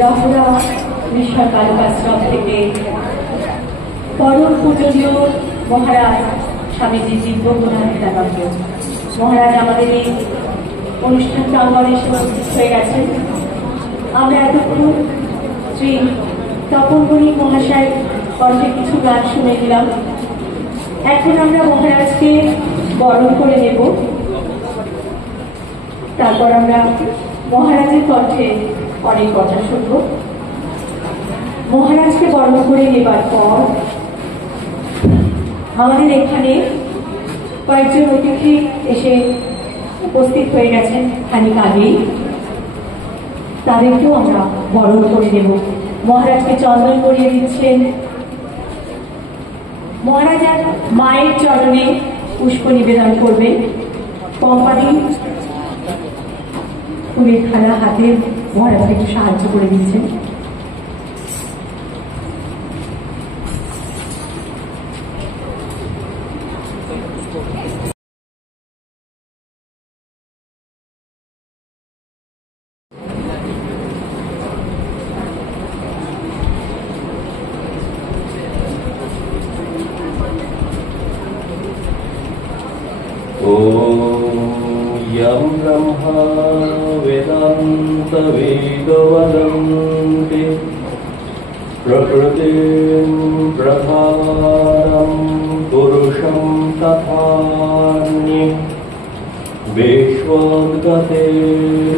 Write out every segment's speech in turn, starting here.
রহরা ঈশ্বর কালুকাশ্রম থেকে পরম পূজনীয় মহারাজ স্বামীজি দিব্যগুণানন্দ মহারাজ আমাদের এই অনুষ্ঠান প্রাঙ্গণে এসে উপস্থিত হয়ে গেছেন। আমরা এতক্ষণ শ্রী তপন বণিক মহাশয় কণ্ঠে কিছু গান শুনে দিলাম। এখন আমরা মহারাজকে বরণ করে নেব, তারপর আমরা মহারাজের কণ্ঠে অনেক কথা শুনব। মহারাজকে বরণ করে নেবার পর আমাদের এখানে কয়েকজন অতিথি এসে উপস্থিত হয়ে গেছেন খানিক আগেই, তাদেরকেও আমরা বরণ করে নেব। মহারাজকে চন্দন করিয়ে দিচ্ছেন। মহারাজ আর মায়ের চরণে পুষ্প নিবেদন করবেন। পম্পাদি ফুলের থালা হাতে মহারাজকে একটু সাহায্য করে দিচ্ছেন। यं ब्रह्मा वेदान्तवेदो वदन्ति प्रकृतिं प्रधानं पुरुषं तथान्यं विश्वोद्गते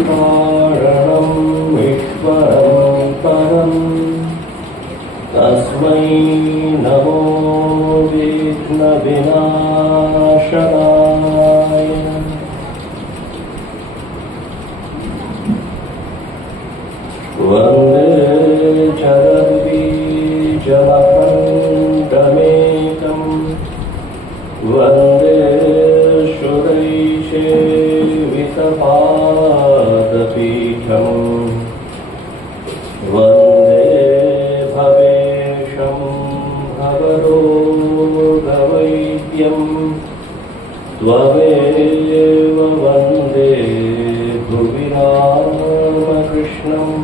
कारणम् ईश्वरं परं तस्मै नमो विघ्नविनाशनाय। वन्दे जगद्बीजमखण्डमेकं वन्दे सुरैषेवितपादपीठं वन्दे भवेशं भवरोगवैद्यं त्वमेव वन्दे भुवि रामकृष्णम्।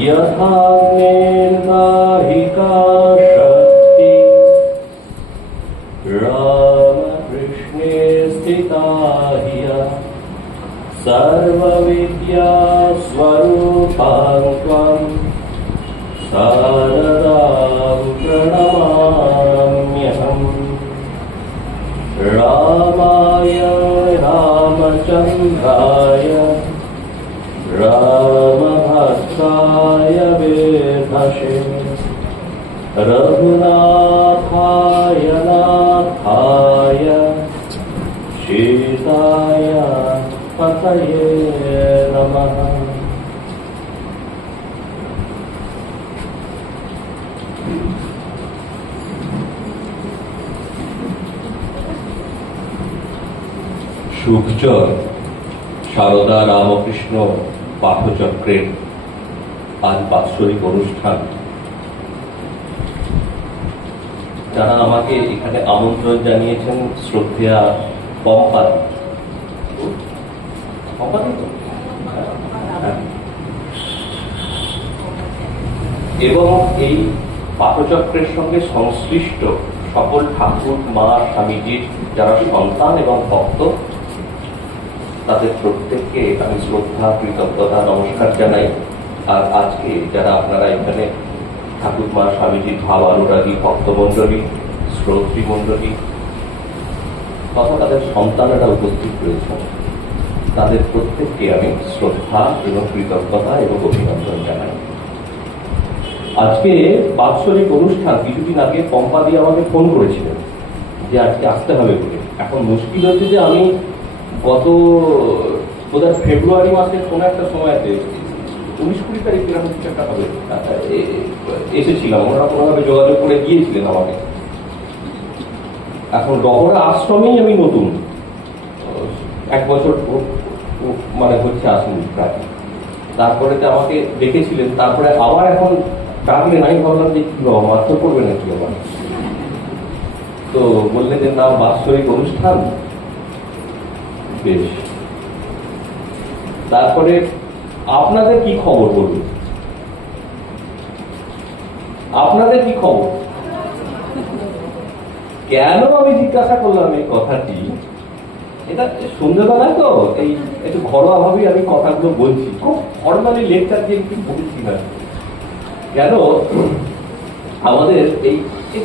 यथा निर्गाहिका शक्ति रामकृष्णे स्थिता ह्यः सर्वविद्यास्वरूपां त्वां शारदां प्रणमाम्यहम्। रामाय रामचन्द्राय रामभक्ताय वेधसे रघुनाथाय नाथाय सीताय पतये नमः। শুভচর সারদা রামকৃষ্ণ পাঠচক্রের আজ বাৎসরিক অনুষ্ঠান। যারা আমাকে এখানে আমন্ত্রণ জানিয়েছেন শ্রদ্ধেয়া পম্পাদি, এবং এই পাঠচক্রের সঙ্গে সংশ্লিষ্ট সকল ঠাকুর মা স্বামীজির যারা সন্তান এবং ভক্ত, তাদের প্রত্যেককে আমি শ্রদ্ধা কৃতজ্ঞতা নমস্কার জানাই। আর আজকে যারা আপনারা এখানে ঠাকুর মা স্বামীজির ভাব অনুরাগী ভক্তমণ্ডলী, শ্রোতৃমণ্ডলী তথা তাদের সন্তানেরা উপস্থিত রয়েছেন, তাদের প্রত্যেককে আমি শ্রদ্ধা এবং কৃতজ্ঞতা এবং অভিনন্দন জানাই। আজকে বাৎসরিক অনুষ্ঠান। কিছুদিন আগে পম্পাদি আমাকে ফোন করেছিলেন যে আজকে আসতে হবে বলে। এখন মুশকিল হচ্ছে যে আমি গত বোধহয় ফেব্রুয়ারি মাসের কোনো একটা সময়তে 19-20 তারিখ এরকম কিছু একটা হবে এসেছিলাম। ওনারা কোনোভাবে যোগাযোগ করে গিয়েছিলেন আমাকে। এখন রহরা আশ্রমেই আমি নতুন, 1 বছর মানে হচ্ছে আসেনি প্রায়। তারপরে আমাকে ডেকেছিলেন, তারপরে আবার এখন ডাকলেন। আমি ভাবলাম যে কি মাত্র করবে নাকি আবার। তো বললেন যে না, বাৎসরিক অনুষ্ঠান। বেশ, তারপরে আপনাদের কি খবর বলুন? আপনাদের কি খবর? কেন আমি জিজ্ঞাসা করলাম এই কথাটি, এটা সন্ধ্যেবেলায় তো এই একটু ঘরোয়া ভাবেই আমি কথাগুলো বলছি, খুব ফর্মালি লেকচার দিয়ে কিন্তু বলছি না। কেন আমাদের এই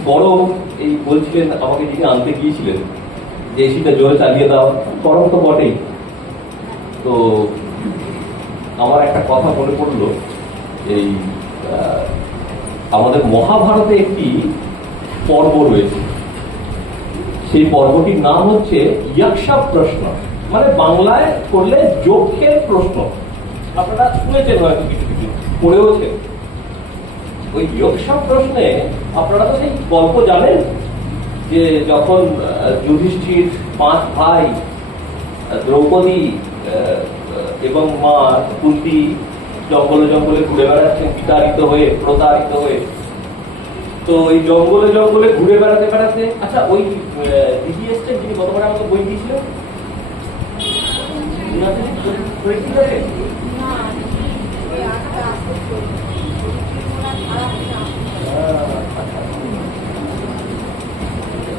গরম, এই বলছিলেন আমাকে যিনি আনতে গিয়েছিলেন যে এসিটা জোরে চালিয়ে দাও, গরম তো বটেই। তো আমার একটা কথা মনে পড়লো, এই আমাদের মহাভারতে একটি পর্ব রয়েছে, সেই পর্বটির নাম হচ্ছে যক্ষা প্রশ্ন, মানে বাংলায় করলে যক্ষের প্রশ্ন। আপনারা শুনেছেন হয়তো, কিছু কিছু পড়েওছেন। ওই যক্ষা প্রশ্নে আপনারা তো সেই গল্প জানেন যে যখন যুধিষ্ঠির 5 ভাই, দ্রৌপদী এবং মা কুন্তি জঙ্গলে জঙ্গলে ঘুরে বেড়াচ্ছেন বিতাড়িত হয়ে, প্রতারিত হয়ে। তো ওই জঙ্গলে জঙ্গলে ঘুরে বেড়াতে বেড়াতে, আচ্ছা ওই দিদি এসছেন যিনি গতবার আমাকে বই দিয়েছিলেন,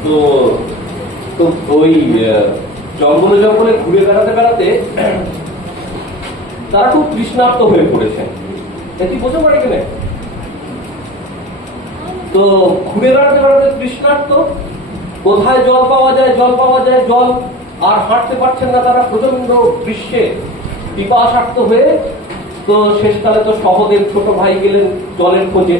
তো তো ওই জঙ্গলে জঙ্গলে ঘুরে বেড়াতে বেড়াতে তারা খুব তৃষ্ণার্ত হয়ে পড়েছেন। কি বোঝা পড়ে কিনা? তো ঘুরে বেড়াতে বেড়াতে তৃষ্ণার্ত, কোথায় জল পাওয়া যায়, জল পাওয়া যায়, জল আর হাঁটতে পারছেন না তারা, প্রচন্ড গ্রীষ্মে পিপাসার্ত হয়ে। তো শেষকালে তো সহদেব ছোট ভাই গেলেন জলের খোঁজে।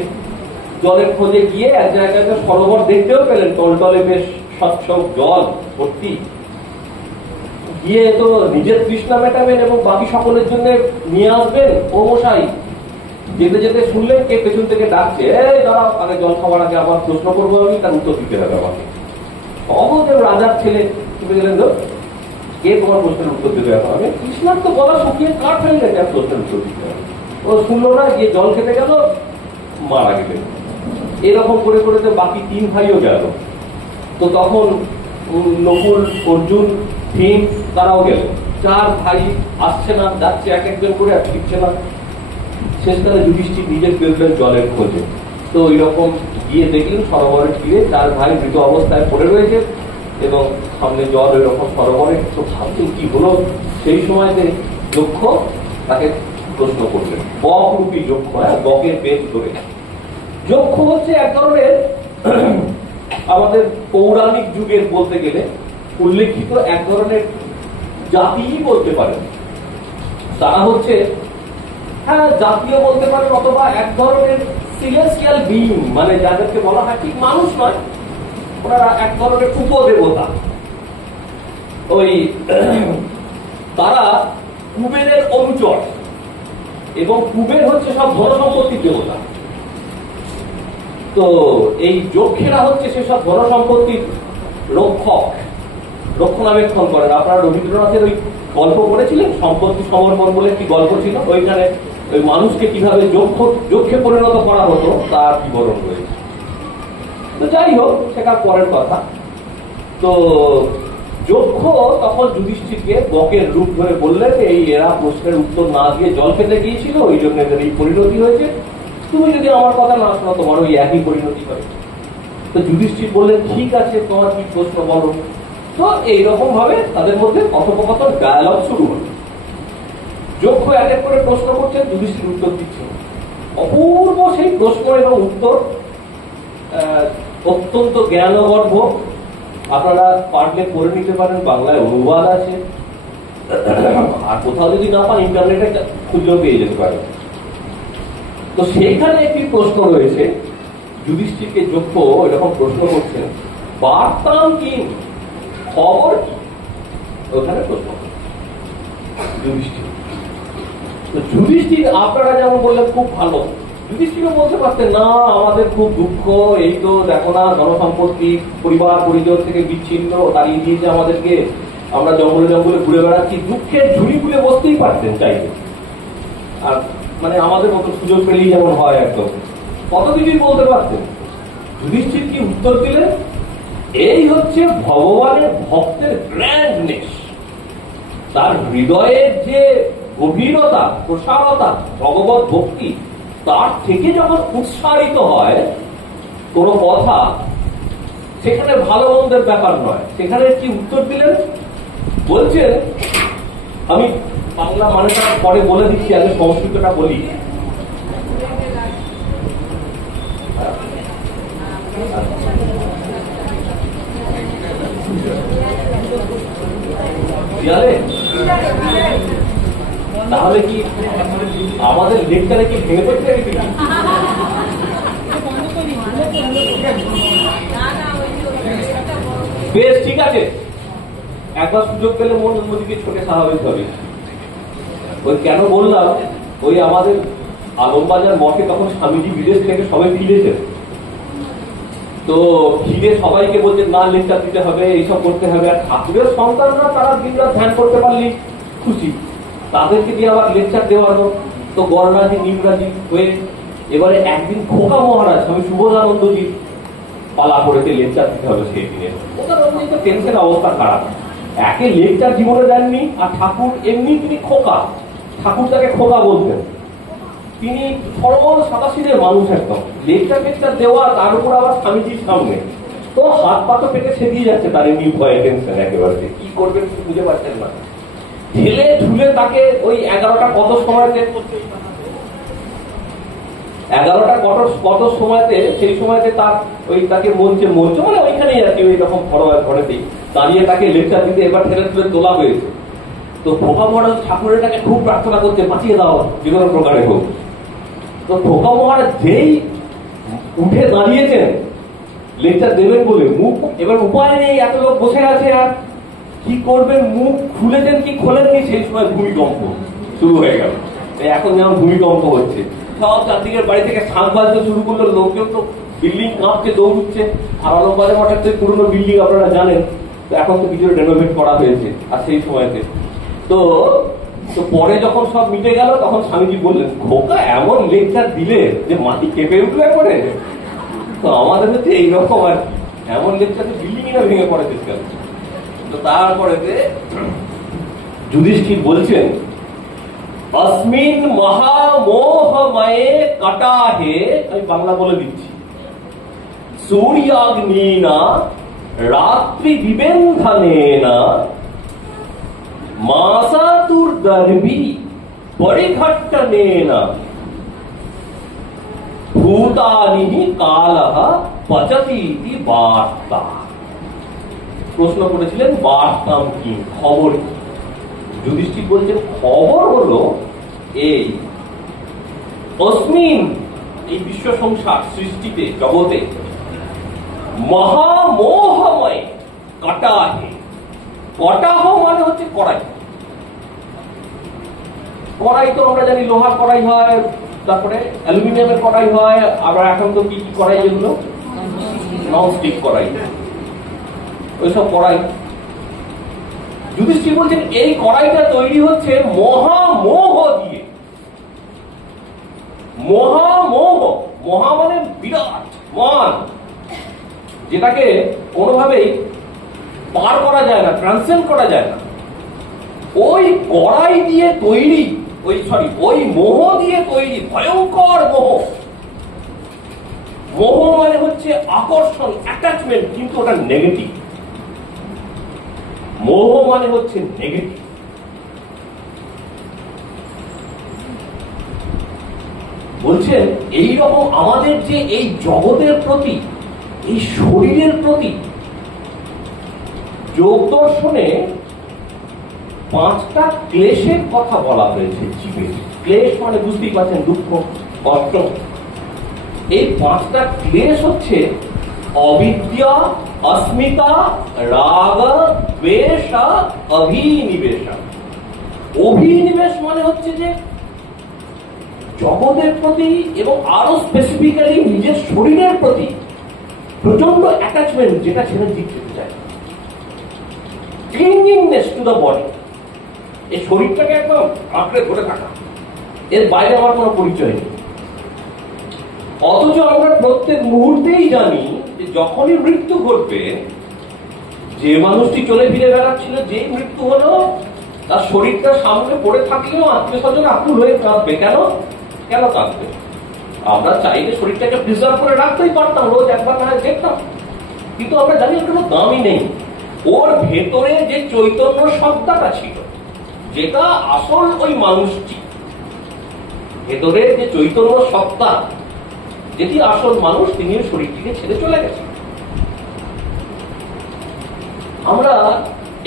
জলের খোঁজে গিয়ে এক জায়গায় সরোবর দেখতেও পেলেন, টলটলে বেশ স্বচ্ছ জল ভর্তি। গিয়ে তো নিজের তৃষ্ণা মেটাবেন এবং বাকি সকলের জন্য নিয়ে আসবেন। ও মশাই, যেতে যেতে শুনলেন কে পেছন থেকে ডাকছে, এই দাঁড়াও, আগে জল খাওয়ার আগে আবার প্রশ্ন করবো আমি, তার উত্তর দিতে হবে আমাকে। অবদেব রাজার ছেলে চলে গেলেন, তো কে তোমার প্রশ্নের উত্তর দেবে এখন? আমি তৃষ্ণার তো গলা শুকিয়ে কাঠ হয়ে গেছে, আর প্রশ্নের উত্তর দিতে হবে। ও শুনলো না, গিয়ে জল খেতে গেল, মারা গেলেন। এরকম করে করে তো বাকি 3 ভাইও গেল। তো তখন নকুল, অর্জুন, ভীম তারাও গেল। 4 ভাই আসছে না, যাচ্ছে এক একজন করে, আর ফিরছে না। শেষকালে যুধিষ্ঠির নিজে বেরোলেন জলের খোঁজে। তো এরকম গিয়ে দেখলেন সরোবরের তীরে 4 ভাই মৃত অবস্থায় পড়ে রয়েছে এবং সামনে জল এরকম সরোবরে। তো ভাবছেন কি হলো। সেই সময়তে যক্ষ তাকে প্রশ্ন করলেন, বক রূপী যক্ষ, বকের পেট ধরে। যক্ষ হচ্ছে এক ধরনের আমাদের পৌরাণিক যুগের বলতে গেলে উল্লেখিত এক ধরনের জাতিই বলতে পারেন। তারা হচ্ছে, হ্যাঁ জাতীয় বলতে পারেন, অথবা এক ধরনের সিলেস্টিয়াল বিইং, মানে যাদেরকে বলা হয় ঠিক মানুষ নয়, ওনারা এক ধরনের উপদেবতা। ওই তারা কুবেরের অনুচর, এবং কুবের হচ্ছে সব ধন সম্পত্তির দেবতা। তো এই যক্ষেরা হচ্ছে সেসব ধন সম্পত্তির রক্ষক, রক্ষণাবেক্ষণ করেন। আপনারা রবীন্দ্রনাথের ওই গল্প পড়েছিলেন, সম্পত্তি সমর্পণ বলে কি গল্প ছিল, ওইখানে ওই মানুষকে কিভাবে যক্ষে পরিণত করা হতো তার বিবরণ রয়েছে। তো যাই হোক, সেটা পরের কথা। তো যক্ষ তখন যুধিষ্ঠিরকে বকের রূপ ধরে বললেন, এই এরা প্রশ্নের উত্তর না দিয়ে জল খেতে গিয়েছিল, ওই জন্য এদের এই পরিণতি হয়েছে। তুমি যদি আমার কথা না শোনো, তোমার ওই একই পরিণতি হবে। তো যুধিষ্ঠির বললেন, ঠিক আছে, তোমার কি প্রশ্ন বলো। তো এইরকম ভাবে তাদের মধ্যে কথোপকথন, ডায়ালগ শুরু হল। যক্ষ এক এক করে প্রশ্ন করছেন, যুধিষ্ঠির উত্তর দিচ্ছেন। অপূর্ব সেই প্রশ্ন এবং উত্তর, অত্যন্ত জ্ঞানগর্ভ। আপনারা পারলে পড়ে নিতে পারেন, বাংলায় অনুবাদ আছে, আর কোথাও যদি না পান ইন্টারনেটে খুঁজলেও পেয়ে যেতে পারেন। তো সেইখানে একটি প্রশ্ন রয়েছে, যুধিষ্ঠিরকে যক্ষ এরকম প্রশ্ন করছেন, বার্তাম কি, খবর কি, ওখানে প্রশ্ন যুধিষ্ঠির। তো যুধিষ্ঠির আপনারা যেমন বললেন খুব ভালো, যুধিষ্ঠিরও বলতে পারতেন, না আমাদের খুব দুঃখ, এই তো দেখো না জনসম্পত্তি, পরিবার পরিজন থেকে বিচ্ছিন্ন, তাড়িয়ে দিয়েছে আমাদেরকে, আমরা জঙ্গলে জঙ্গলে ঘুরে বেড়াচ্ছি। দুঃখের ঝুড়ি খুলে বসতেই পারতেন চাইতে, আর মানে আমাদের মতো সুযোগ পেলেই যেমন হয় একদম, কত কিছুই বলতে পারতেন। যুধিষ্ঠির কি উত্তর দিলেন, এই হচ্ছে ভগবানের ভক্তের গ্র্যান্ডনেস, তার হৃদয়ের যে গভীরতা, প্রসারতা, ভগবত ভক্তি তার থেকে যখন উৎসারিত হয় কোন কথা, সেখানে ভালো মন্দের ব্যাপার নয়। সেখানে কি উত্তর দিলেন? বলছেন, আমি বাংলা মানেটা পরে বলে দিচ্ছি, আগে সংস্কৃতটা বলি। তাহলে কি আমাদের লেকচারে কি ভেঙে পড়ছে? বেশ, ঠিক আছে, একবার সুযোগ পেলে মন অন্যদিকে ছোটে স্বাভাবিক হবে। ওই কেন বললাম, ওই আমাদের আলমবাজার মঠে তখন স্বামীজি বিদেশ থেকে সবাই ফিরেছেন, তো ফিরে সবাইকে বলছে না লেকচার দিতে হবে, এইসব করতে হবে। আর ঠাকুরের সন্তানরা তারা দিনরাত ধ্যান করতে পারলি খুশি, তাদেরকে দিয়ে আবার লেকচার দেওয়ানো, তো গণরাজি নিমরাজি হয়ে এবারে একদিন খোকা মহারাজ স্বামী সুবোধানন্দজি পালা করেতে লেকচার দিতে হবে সেই দিনে। ওদের টেনশনের অবস্থা খারাপ, একে লেকচার জীবনে দেননি, আর ঠাকুর এমনি তিনি খোকা, ঠাকুর তাকে খোকা বলতেন। তিনি সরল সাদাসিধের মানুষ, একদম লেকচার দেওয়া, তার উপর আবার স্বামীজির সামনে, তো হাত পা তো পেটে সেদিয়ে যাচ্ছে তার এমনি ভয়ে টেনশন, একেবারে কি করবেন বুঝে পারছেন না। ঢেলে ঝুলে তাকে ওই 11টা কত সময়তে 11টা কত সময়তে, সেই সময়তে তার ওই তাকে মঞ্চে মানে ওইখানেই আর কি ওই রকম ঘরেতেই দাঁড়িয়ে তাকে লেকচার দিতে এবার ঠেলে ঠেলে তোলা হয়েছে। তো খোকা মহারাজ ঠাকুরের কাছে খুব প্রার্থনা করতে, বাঁচিয়ে দাও যে কোনো প্রকারে হোক। তো খোকা মহারাজ যেই উঠে দাঁড়িয়েছেন লেকচার দেবেন বলে, মুখ এবার উপায় নেই, এত লোক বসে আছে, আর কি করবেন, মুখ খুলেছেন কি খোলেননি, সেই সময় ভূমিকম্প শুরু হয়ে গেল। এখন যেমন ভূমিকম্প হচ্ছে, সব চারদিকের বাড়ি থেকে শাঁখ বাজতে শুরু করলো, লোকজন তো বিল্ডিং কাঁপছে, দৌড়চ্ছে। আর আলমবাজার মঠের তো পুরোনো বিল্ডিং আপনারা জানেন, তো এখন তো কিছু রেনোভেট করা হয়েছে। আর সেই সময়তে তো পরে যখন সব মিটে গেল, তখন স্বামীজি বললেন, খোকা এমন লেকচার দিলে যে মাটি কেঁপে উঠবে পরে। তো আমাদের হচ্ছে এইরকম আর কি, এমন লেকচার বিল্ডিং না ভেঙে পড়ে গেল। তো তারপরে যুধিষ্ঠির বলছেন, अस्मिन् महामोहमये कटाहे, আমি বাংলা বলে দিচ্ছি, सूर्याग्निना रात्रि विबेन्धनेना मासातुर्दर्भी परिघट्टनेना भूतानि कालः पचति इति वार्ता। প্রশ্ন করেছিলেন বার্তাম কি, খবর কি? যুধিষ্ঠির বলছেন, খবর হলো এই অস্মিন, এই বিশ্ব সংসার সৃষ্টিতে জগতে, মহামোহময় কটাহে, কটাহ মানে হচ্ছে কড়াই। কড়াই তো আমরা জানি লোহার কড়াই হয়, তারপরে অ্যালুমিনিয়ামের কড়াই হয়, আবার এখন তো কি কি কড়াই, এগুলো ননস্টিক কড়াই, ওইসব কড়াই। যুধিষ্ঠির বলছেন এই কড়াইটা তৈরি হচ্ছে মহামোহ দিয়ে। মহামোহ, মহা মানে বিরাট, মান, যেটাকে কোনোভাবেই পার করা যায় না, ট্রান্সেন্ড করা যায় না। ওই কড়াই দিয়ে তৈরি, ওই মোহ দিয়ে তৈরি ভয়ঙ্কর মোহ। মোহ মানে হচ্ছে আকর্ষণ, অ্যাটাচমেন্ট, কিন্তু ওটা নেগেটিভ। মোহ মানে হচ্ছে নেগেটিভ। বলছেন এইরকম আমাদের যে এই জগতের প্রতি, এই শরীরের প্রতি, যোগ দর্শনে 5টা ক্লেশের কথা বলা হয়েছে জীবের। ক্লেশ মানে বুঝতেই পারছেন, দুঃখ, কষ্ট। এই 5টা ক্লেশ হচ্ছে অবিদ্যা, अस्मिता, রাগ, দ্বেষ, অভিনিবেশ। অভিনিবেশ মানে হচ্ছে যে জগতের প্রতি এবং আরো স্পেসিফিক্যালি নিজের শরীরের প্রতি প্রচন্ড অ্যাটাচমেন্ট, যেটা ছেড়ে দিক যেতে চায়। ক্লিঙ্গিংনেস টু দ্য বডি, এই শরীরটাকে একদম আঁকড়ে ধরে থাকা, এর বাইরে আমার কোনো পরিচয় নেই। অথচ আমরা প্রত্যেক মুহূর্তেই জানি যে যখনই মৃত্যু ঘটবে, যে মানুষটি চলে ফিরে বেড়াচ্ছিল, যেই মৃত্যু হলো, তার শরীরটা সামনে পড়ে থাকলেও আত্মীয় স্বজন আকুল হয়ে কাঁদবে। কেন কেন কাঁদবে? আমরা চাইলে শরীরটাকে প্রিজার্ভ করে রাখতেই পারতাম, রোজ একবার না হয় দেখতাম, কিন্তু আমরা জানি ওর কোনো দামই নেই। ওর ভেতরে যে চৈতন্য সত্তাটা ছিল, যেটা আসল ওই মানুষটি, ভেতরে যে চৈতন্য সত্তা, যেটি আসল মানুষ, তিনি শরীরটিকে ছেড়ে চলে গেছেন। আমরা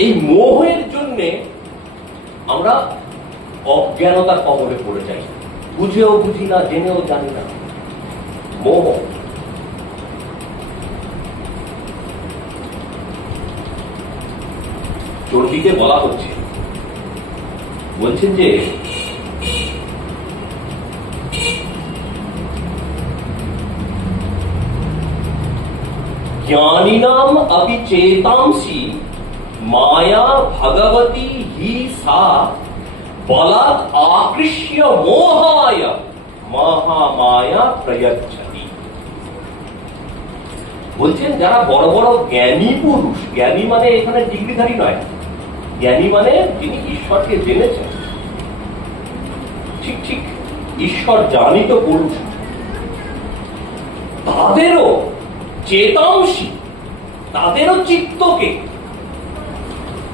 এই মোহের জন্যে আমরা অজ্ঞানতার কবলে পড়ে যাই, বুঝেও বুঝি না, জেনেও জানি না। মোহ। চণ্ডীকে বলা হচ্ছে, বলছেন যে জ্ঞানীনাম অপি চেতাंसि माया भगवती ही सा बलात् आकृष्य मोहाय महामाया प्रयच्छति। বলছেন যারা বড় বড় জ্ঞানী পুরুষ, জ্ঞানী মানে এখানে ডিগ্রিধারী নয়, জ্ঞানী মানে যিনি ঈশ্বরকে জেনেছেন, ঠিক ঠিক ঈশ্বর জানিত পুরুষ, তাদেরও চেতাंसि, তাদেরও চিত্তকে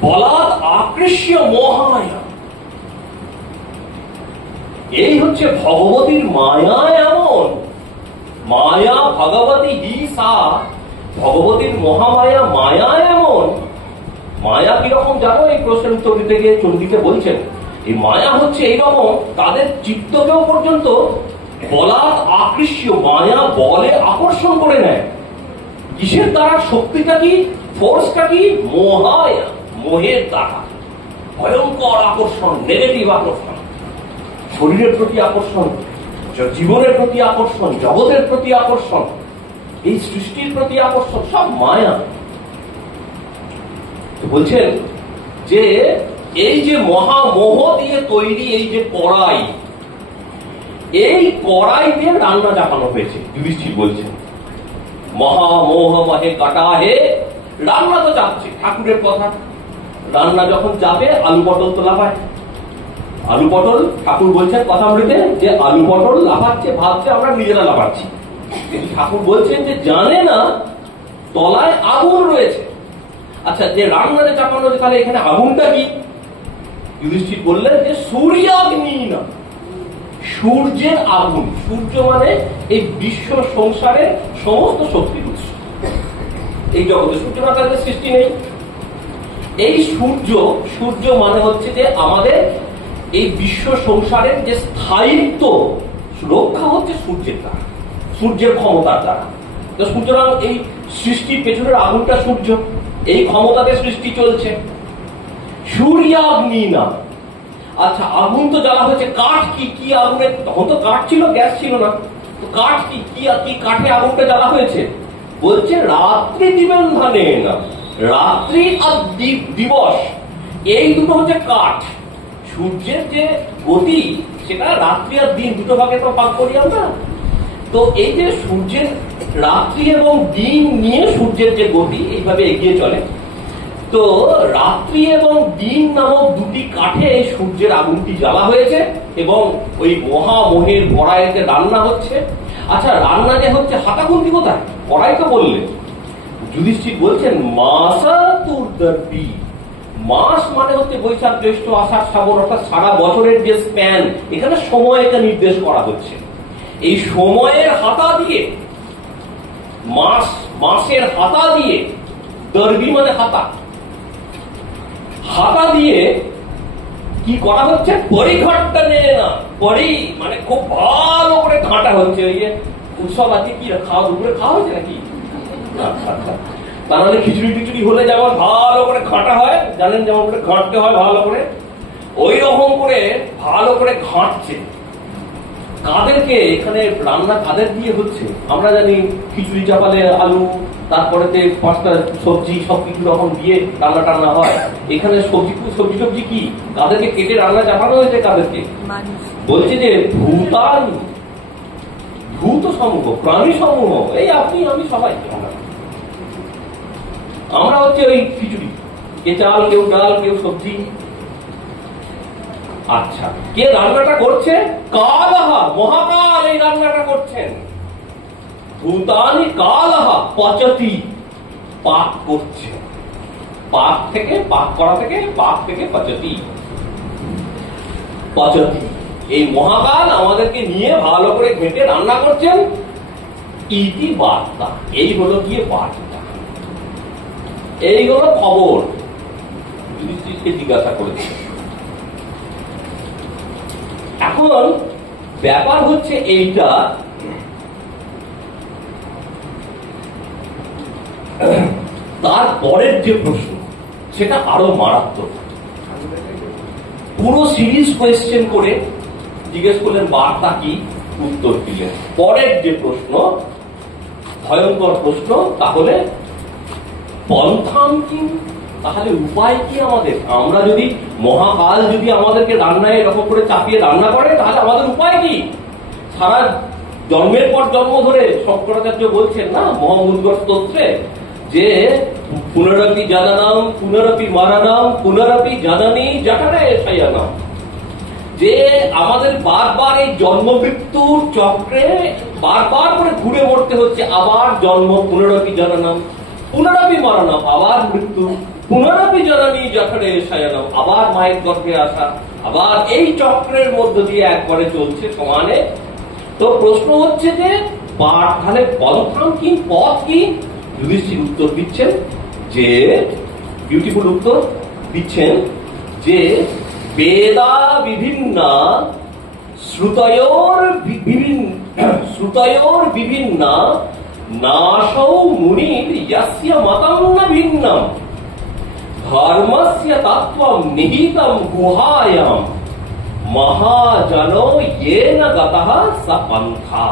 বলাৎ আকৃষ্য মোহায়, এই হচ্ছে ভগবতীর মায়া। এমন মায়া ভগবতী হি সা, ভগবতীর মহামায়া মায়া এমন। মায়া কিরকম জানো? এই প্রশ্নের উত্তর দিতে গিয়ে চণ্ডীকে বলছেন এই মায়া হচ্ছে এইরকম, তাদের চিত্তকেও পর্যন্ত বলাৎ আকৃষ্য, মায়া বলে আকর্ষণ করে নেয়। কিসের দ্বারা? শক্তিটা কি, ফোর্সটা কি? মোহায়, মোহের দ্বারা। ভয়ঙ্কর আকর্ষণ, নেগেটিভ আকর্ষণ, শরীরের প্রতি আকর্ষণ, জীবনের প্রতি আকর্ষণ, জগতের প্রতি আকর্ষণ, এই সৃষ্টির প্রতি আকর্ষণ, সব মায়া। বলছেন যে এই যে মহামোহ দিয়ে তৈরি এই যে কড়াই, এই কড়াই দিয়ে রান্না চাপানো হয়েছে। যুধিষ্ঠির বলছেন মহামোহ মাহে কাটা হে, রান্না তো চাপছে, ঠাকুরের কথা। রান্না যখন যাবে আলু পটল তো লাফায়, আলু পটল, ঠাকুর বলছেন কথামৃতে যে আলু পটল লাফাচ্ছে, ভাবছে আমরা নিজেরা লাফাচ্ছি, কিন্তু ঠাকুর বলছেন যে জানে না তলায় আগুন রয়েছে। আচ্ছা, যে রান্নাতে চাপানো হয়েছে, তাহলে এখানে আগুনটা কি? যুধিষ্ঠির বললেন যে সূর্যাগ্নি না, সূর্যের আগুন। সূর্য মানে এই বিশ্ব সংসারের সমস্ত শক্তির উৎস। এই জগতে সূর্য না থাকলে সৃষ্টি নেই। এই সূর্য, সূর্য মানে হচ্ছে যে আমাদের এই বিশ্ব সংসারের যে স্থায়িত্ব রক্ষা হচ্ছে সূর্যের দ্বারা, সূর্যের ক্ষমতার দ্বারা। তো সুতরাং এই সৃষ্টির পেছনের আগুনটা সূর্য, এই ক্ষমতাতে সৃষ্টি চলছে। সূর্যাগ্নি না। আচ্ছা, আগুন তো জ্বালা হয়েছে, কাঠ কি? কি আগুনে? তখন তো কাঠ ছিল, গ্যাস ছিল না, তো কাঠ কি? কি কাঠে আগুনটা জ্বালা হয়েছে? বলছে রাত্রি দিবেন্ধানে না, রাত্রি আর দিবস, এই দুটো হচ্ছে কাঠ। সূর্যের যে গতি, সেটা রাত্রি আর দিন দুটো ভাগে তো ভাগ করি আমরা। তো এই যে সূর্যের রাত্রি এবং দিন নিয়ে সূর্যের যে গতি এইভাবে এগিয়ে চলে, তো রাত্রি এবং দিন নামক দুটি কাঠে এই সূর্যের আগুনটি জ্বালা হয়েছে এবং ওই মহামোহের কড়াইতে রান্না হচ্ছে। আচ্ছা, রান্না যে হচ্ছে, হাতাখুন্তি কোথায়? কড়াই তো বললেন। যুধিষ্ঠির বলছেন মাসা তুর্দর্বি। মাস মানে হচ্ছে বৈশাখ জ্যৈষ্ঠ আষাঢ় শ্রাবণ, অর্থাৎ সারা বছরের যে স্প্যান, এখানে সময়কে নির্দেশ করা হচ্ছে। এই সময়ের হাতা দিয়ে, মাসের হাতা দিয়ে, দর্বি মানে হাতা, হাতা দিয়ে কি করা হচ্ছে? পরিঘটটা নেয় না, পরি মানে খুব ভালো করে ঘাঁটা হচ্ছে। ওই যে উৎসব আছে, কি খাওয়া দুপুরে খাওয়া হচ্ছে নাকি? তাহলে খিচুড়ি টিচুড়ি হলে যেমন ভালো করে ঘাঁটা হয়, জানেন যেমন করে ঘাঁটতে হয় ভালো করে, ওই রকম করে ভালো করে ঘাঁটছে। কাদেরকে? এখানে রান্না কাদের দিয়ে হচ্ছে? আমরা জানি খিচুড়ি চাপালে আলু, তারপরে 5টা সবজি, সবকিছু রকম দিয়ে রান্না টান্না হয়। এখানে সবজি কি? কাদেরকে কেটে রান্না চাপানো হয়েছে? কাদেরকে? বলছে যে ভূতান, ভূত সমূহ, প্রাণী সমূহ, এই আপনি আমি সবাই। আমরা হচ্ছে ওই খিচুড়ি, কে চাল, কেউ ডাল, কেউ সবজি। আচ্ছা, কে রান্নাটা করছে? কালহা, মহাকাল এই রান্নাটা করছেন। ভূতানি কালহা পচতি, পাক করছে। পাক থেকে, পাক করা থেকে, পাক থেকে পচতি, পচতি। এই মহাকাল আমাদেরকে নিয়ে ভালো করে ঘেঁটে রান্না করছেন। ইতি বার্তা, এই হলো গিয়ে বার্তা, এই হলো খবর। যুধিষ্ঠিরকে জিজ্ঞাসা করেছে। এখন ব্যাপার হচ্ছে এইটা, তারপরের যে প্রশ্ন সেটা আরো মারাত্মক। পুরো সিরিজ কোয়েশ্চেন করে জিজ্ঞেস করলেন বার্তা কি, উত্তর দিলেন। পরের যে প্রশ্ন ভয়ঙ্কর প্রশ্ন, তাহলে পন্থাম কি, তাহলে উপায় কি আমাদের? আমরা যদি মহাকাল যদি আমাদেরকে রান্নায় এরকম করে চাপিয়ে রান্না করে, তাহলে আমাদের উপায় কি? সারা জন্মের পর জন্ম ধরে শঙ্করাচার্য বলছেন না মহামুদ্গর স্তোত্রে, যে পুনরপি জানানাম পুনরপি মারানাম পুনরপি জানানি জাঠারে সাইয়ানাম, যে আমাদের বারবার এই জন্ম মৃত্যুর চক্রে বারবার করে ঘুরে মরতে হচ্ছে। আবার জন্ম, পুনরপি জানানাম পুনরপি মারানাম, আবার মৃত্যু, পুনরপি জানানি জাঠারে সাইয়ানাম, আবার মায়ের গর্ভে আসা, আবার এই চক্রের মধ্য দিয়ে একবারে চলছে সমানে। তো প্রশ্ন হচ্ছে যে তাহলে পন্থাম কি, পথ কি? যুধিষ্ঠির উত্তর দিচ্ছেন যে, বিউটিফুল উত্তর দিচ্ছেন যে বেদা বিভিন্ন শ্রুতয়োর বিভিন্ন নাশৌ মুনির ইয়াস্য মতং ন ভিন্নম ধর্মস্য তত্ত্বম নিহিতম গুহায়াম মহাজনো येन গতঃ স পন্থা।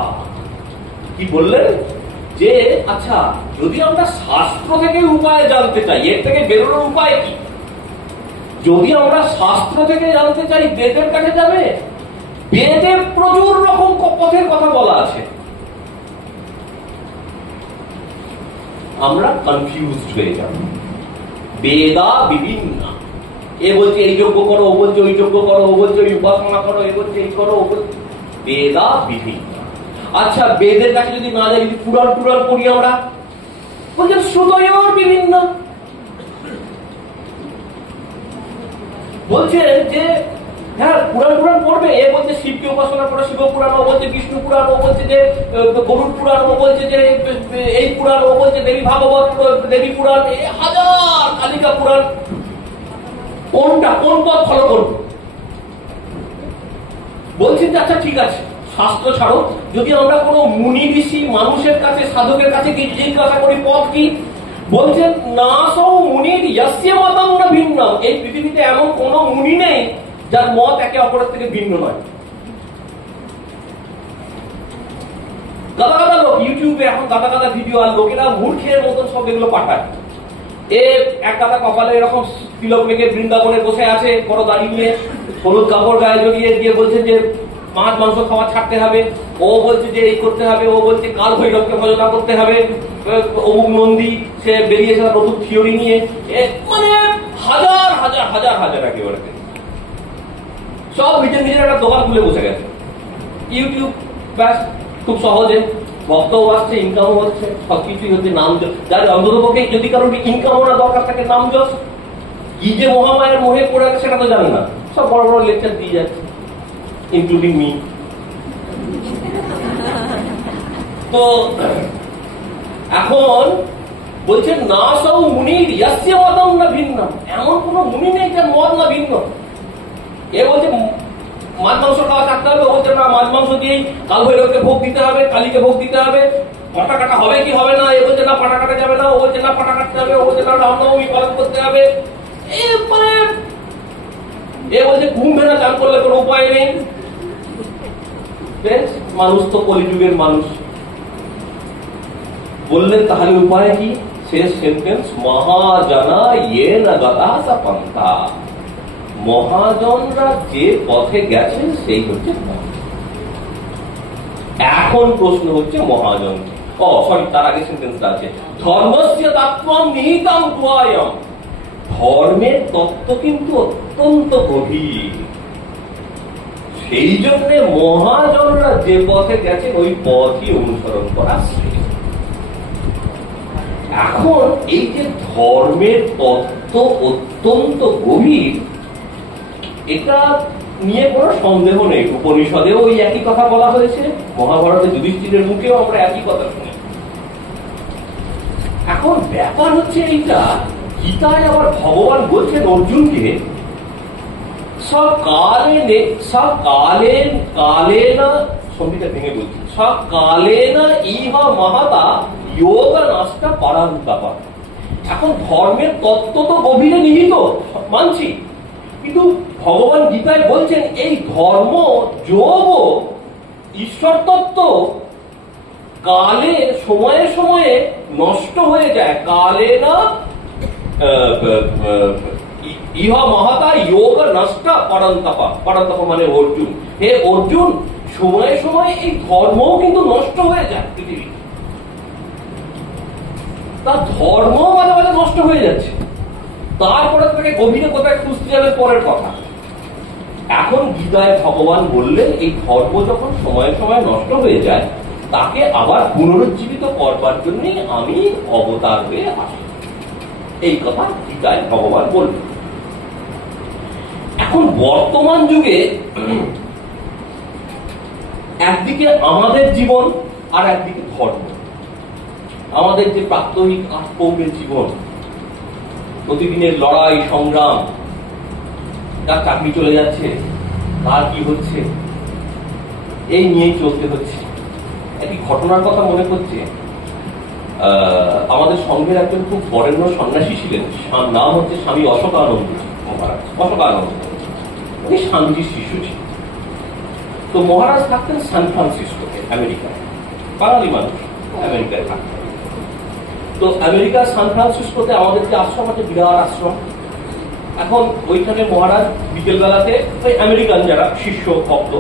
কি বললেন? যে আচ্ছা, যদি আমরা শাস্ত্র থেকে উপায় জানতে চাই, এর থেকে বেরোনোর উপায় কি? যদি আমরা শাস্ত্র থেকে জানতে চাই, বেদের কাছে যাবে। বেদে প্রচুর রকম পথের কথা বলা আছে। আমরা কনফিউজড হয়ে যাব। বেদা বিভিন্ন, এ বলছে এই যজ্ঞ করো, ও বলছে ওই যজ্ঞ করো, ও বলছে ওই উপাসনা করো, এ বলছে এই করো, ও বলছে। বেদা বিভিন্ন। আচ্ছা, বেদের কাছে যদি না যাই, যদি পুরাণ টুরাণ পড়ি আমরা, বলছেন শ্রুতয়োর বিভিন্ন। বলছেন যে হ্যাঁ পুরাণ টুরাণ পড়বে, এ বলছে শিবকে উপাসনা করো, শিব পুরাণ, ও বলছে বিষ্ণু পুরাণ, ও বলছে যে গরুড় পুরাণ, ও বলছে যে এই পুরাণ, ও বলছে দেবী ভাগবত, দেবী পুরাণ, হাজার কালিকা পুরাণ। কোনটা, কোন পথ ফলো করবে? বলছেন যে আচ্ছা ঠিক আছে, শাস্ত্র ছাড়ো, যদি আমরা কোনো মুনি ঋষি মানুষের কাছে, সাধকের কাছে জিজ্ঞাসা করি পথ কি? বলছেন নাসৌ মুনির ইয়াস্য মতং ন ভিন্নম। এই পৃথিবীতে এমন কোন মুনি নেই যার মত একে অপরের থেকে ভিন্ন নয়। গাদা গাদা লোক ইউটিউবে এখন গাদা গাদা ভিডিও, আর লোকেরা মূর্খের মতন সব এগুলো পাঠায়। এক গাদা কপালে এরকম তিলক মেঘে বৃন্দাবনে বসে আছে, বড় দাড়ি নিয়ে, হলুদ কাপড় গায়ে জড়িয়ে দিয়ে বলছে যে মাছ মাংস খাওয়া ছাড়তে হবে, ও বলছে যে এই করতে হবে, ও বলছে কাল ভৈরবকে ভজনা করতে হবে, অমুক নন্দী সে বেরিয়েছে নতুন থিওরি নিয়ে, মানে হাজার হাজার হাজার হাজার একেবারে সব নিজের নিজের একটা দোকান খুলে বসে গেছে। ইউটিউব ব্যাস, খুব সহজে ভক্তও আসছে, ইনকামও হচ্ছে, সবকিছুই হচ্ছে। নাম যার অন্ততপক্ষে যদি কারোর ইনকাম না দরকার থাকে, নাম যশ কি যে মহামায়ের মোহে পড়ে আছে সেটা তো জানে না, সব বড় বড় লেকচার দিয়ে যাচ্ছে, ইনক্লুডিং মি। তো এখন বলছেন নাসৌ মুনির ইয়াস্য মতং ন ভিন্নম, এমন কোন মুনি নেই যার মত না ভিন্ন। এ বলছে মাছ মাংস খাওয়া থাকতে হবে, ও বলছে না মাছ মাংস দিয়েই কাল ভৈরবকে ভোগ দিতে হবে, কালীকে ভোগ দিতে হবে, পাটা কাটা হবে কি হবে না, এ বলছে না পাটা কাটা যাবে না, ও বলছে না পাটা কাটতে হবে, ও বলছে না রামনবমী পালন করতে হবে, এ বলছে ঘুম ভেঙে চান করলে কোনো উপায় নেই। মানুষ তো কলিযুগের মানুষ। বললেন তাহলে উপায় কি? শেষ সেন্টেন্স, মহাজনা येन गतः स पन्था। মহাজনরা যে পথে গেছেন সেই হচ্ছে পথ। এখন প্রশ্ন হচ্ছে মহাজন, তার আগে সেন্টেন্সটা আছে, ধর্মস্য তত্ত্বম নিহিতম গুহায়াম। ধর্মের তত্ত্ব কিন্তু অত্যন্ত গভীর। সেই জন্য মহাজনরা যে পথে গেছে ওই পথই অনুসরণ করা শ্রেয়। এখন এই যে ধর্মের তত্ত্ব অত্যন্ত গভীর, এটা নিয়ে কোনো সন্দেহ নেই। উপনিষদেও ওই একই কথা বলা হয়েছে, মহাভারতে যুধিষ্ঠিরের মুখেও আমরা একই কথা শুনি। এখন ব্যাপার হচ্ছে এইটা, গীতায় আবার ভগবান বলছেন অর্জুনকে সঙ্গীটা ভেঙে বলছি, সকালেনা ইহা মাহাতা যোগা নাস্তা পারান্তাপা। এখন ধর্মের তত্ত্ব তো গভীরে নিহিত মানছি, কিন্তু ভগবান গীতায় বলছেন এই ধর্ম যোগ ঈশ্বর তত্ত্ব কালে সময়ে সময়ে নষ্ট হয়ে যায়। কালে না ইহা মহাতা যোগ নষ্ট পরন্তপা, পরন্তপা মানে অর্জুন। হে অর্জুন, সময়ে সময়ে এই ধর্মও কিন্তু নষ্ট হয়ে যায় পৃথিবী। তার ধর্ম মাঝে মাঝে নষ্ট হয়ে যাচ্ছে, তারপরে তাকে গভীরে কোথায় খুঁজতে যাবে পরের কথা। এখন গীতায় ভগবান বললেন এই ধর্ম যখন সময়ে সময়ে নষ্ট হয়ে যায়, তাকে আবার পুনরুজ্জীবিত করবার জন্য আমি অবতার হয়ে আসি। এই কথা গীতায় ভগবান বললেন। এখন বর্তমান যুগে একদিকে আমাদের জীবন আর একদিকে ধর্ম। আমাদের যে প্রাত্যহিক আটপৌরের জীবন, প্রতিদিনের লড়াই সংগ্রাম, তার চাকরি চলে যাচ্ছে, তার কি হচ্ছে, এই নিয়েই চলতে হচ্ছে। একটি ঘটনার কথা মনে করছে, আমাদের সঙ্গের একজন খুব বরেণ্য সন্ন্যাসী ছিলেন, নাম হচ্ছে স্বামী অশোকানন্দ মহারাজ। অশোকানন্দ উনি স্বামীজির শিষ্য ছিলেন। তো মহারাজ থাকতেন সান ফ্রান্সিসকোতে, আমেরিকায়। বাঙালি মানুষ, আমেরিকায় থাকতেন। তো আমেরিকার সান ফ্রান্সিসকোতে আমাদের যে আশ্রম আছে, বিরাট আশ্রম। এখন ওইখানে মহারাজ বিকেল বেলাতে ওই আমেরিকান যারা শিষ্য ভক্ত,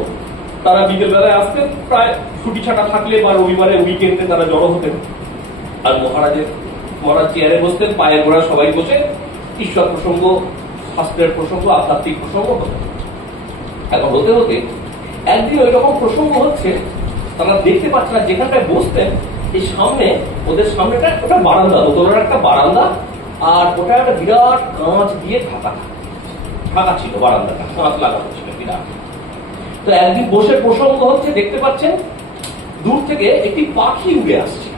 তারা বিকেল বেলায় আসতেন, প্রায় ছুটি ছাটা থাকলে বা রবিবারে উইকেন্ডে তারা জড়ো হতেন। আর মহারাজ চেয়ারে বসতেন, পায়ের গোড়া সবাই বসে ঈশ্বর প্রসঙ্গ, শাস্ত্রের প্রসঙ্গ, আধ্যাত্মিক প্রসঙ্গ হতেন। এখন হতে হতে একদিন ওই রকম প্রসঙ্গ হচ্ছে, তারা দেখতে পাচ্ছে না যেখানটায় বসতেন এই সামনে, ওদের সামনেটা ওটা বারান্দা, দোতলার একটা বারান্দা, আর ওটা একটা বিরাট কাঁচ দিয়ে ঢাকা ছিল, বারান্দাটা কাঁচ লাগানো ছিল বিরাট। তো একদিন বসে প্রসঙ্গ হচ্ছে, দেখতে পাচ্ছেন দূর থেকে একটি পাখি উড়ে আসছে।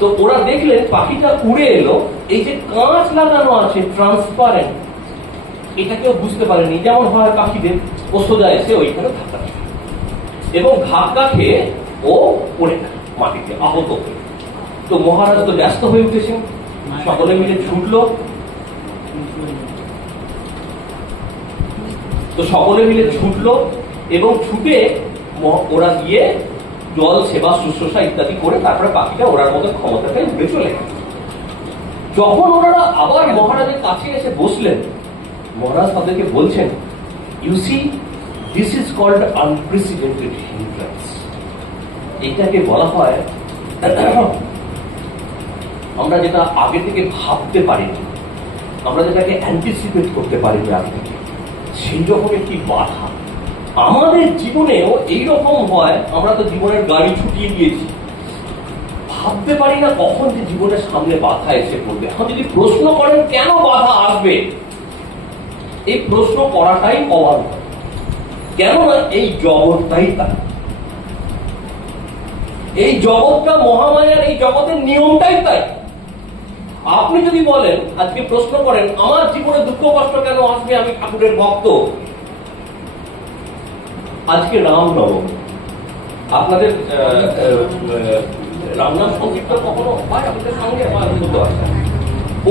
তো ওরা দেখলেন পাখিটা উড়ে এলো, এই যে কাঁচ লাগানো আছে ট্রান্সপারেন্ট, এটা কেউ বুঝতে পারেনি। যেমন হয় পাখিদের, ও সোজা এসে ওইখানে ধাক্কা খেয়ে, এবং ধাক্কা খেয়ে ও পড়ে গেল মাটিতে আহত হয়ে। তো মহারাজ তো ব্যস্ত হয়ে উঠেছেন, সকলে মিলে ছুটলো। তো সকলে মিলে ছুটলো এবং ছুটে ওরা গিয়ে জল সেবা শুশ্রূষা ইত্যাদি করে তারপরে পাখিটা ওরার মতো ক্ষমতা পেয়ে উড়ে চলে গেল। যখন ওনারা আবার মহারাজের কাছে এসে বসলেন, মহারাজ তাদেরকে বলছেন, you see, this is called unprecedented hindrance. এটাকে বলা হয় আমরা যেটা আগে থেকে ভাবতে পারিনি, আমরা যেটাকে অ্যান্টিসিপেট করতে পারিনি আগে থেকে, সেই রকম একটি বাধা আমাদের জীবনেও এইরকম হয়। আমরা তো জীবনের গাড়ি ছুটিয়ে দিয়েছি, ভাবতে পারি না কখন যে জীবনের সামনে বাধা এসে পড়বে। এখন যদি প্রশ্ন করেন কেন বাধা আসবে, এই প্রশ্ন করাটাই অবাধ। কেননা এই জগৎটাই তাই, এই জগৎটা মহামায়ার, এই জগতের নিয়মটাই তাই। আপনি যদি বলেন, আজকে প্রশ্ন করেন আমার জীবনে দুঃখ কষ্ট কেন আসবে, আমি ঠাকুরের ভক্ত, আজকে রামনবমী, আপনাদের রামনাম সংকীর্তন কখনো হয় আপনাদের সঙ্গে?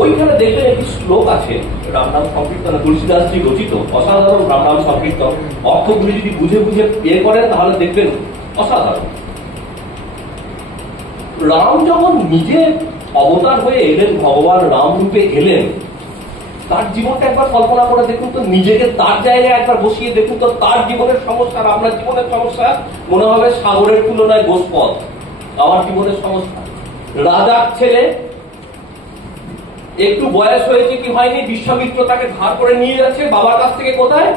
ওইখানে দেখবেন একটি শ্লোক আছে রামনাম সংকীর্তন, তুলসীদাসজি রচিত অসাধারণ রামনাম সংকীর্তন। অর্থগুলি যদি বুঝে বুঝে বের করেন তাহলে দেখবেন অসাধারণ। রাম যখন নিজে অবতার হয়ে এলেন, ভগবান রাম রূপে এলেন, তার জীবনটা একবার কল্পনা করে দেখুন তো, নিজেকে তার জায়গায় একবার বসিয়ে দেখুন তো। তার জীবনের সমস্যা আর আপনার জীবনের সমস্যা মনে হবে সাগরের তুলনায় গোষ্পদ। আমার জীবনের সমস্যা, রাজার ছেলে, একটু বয়স হয়েছে কি হয়নি, বিশ্বামিত্র তাকে ধার করে নিয়ে যাচ্ছে বাবার কাছ থেকে, কোথায়?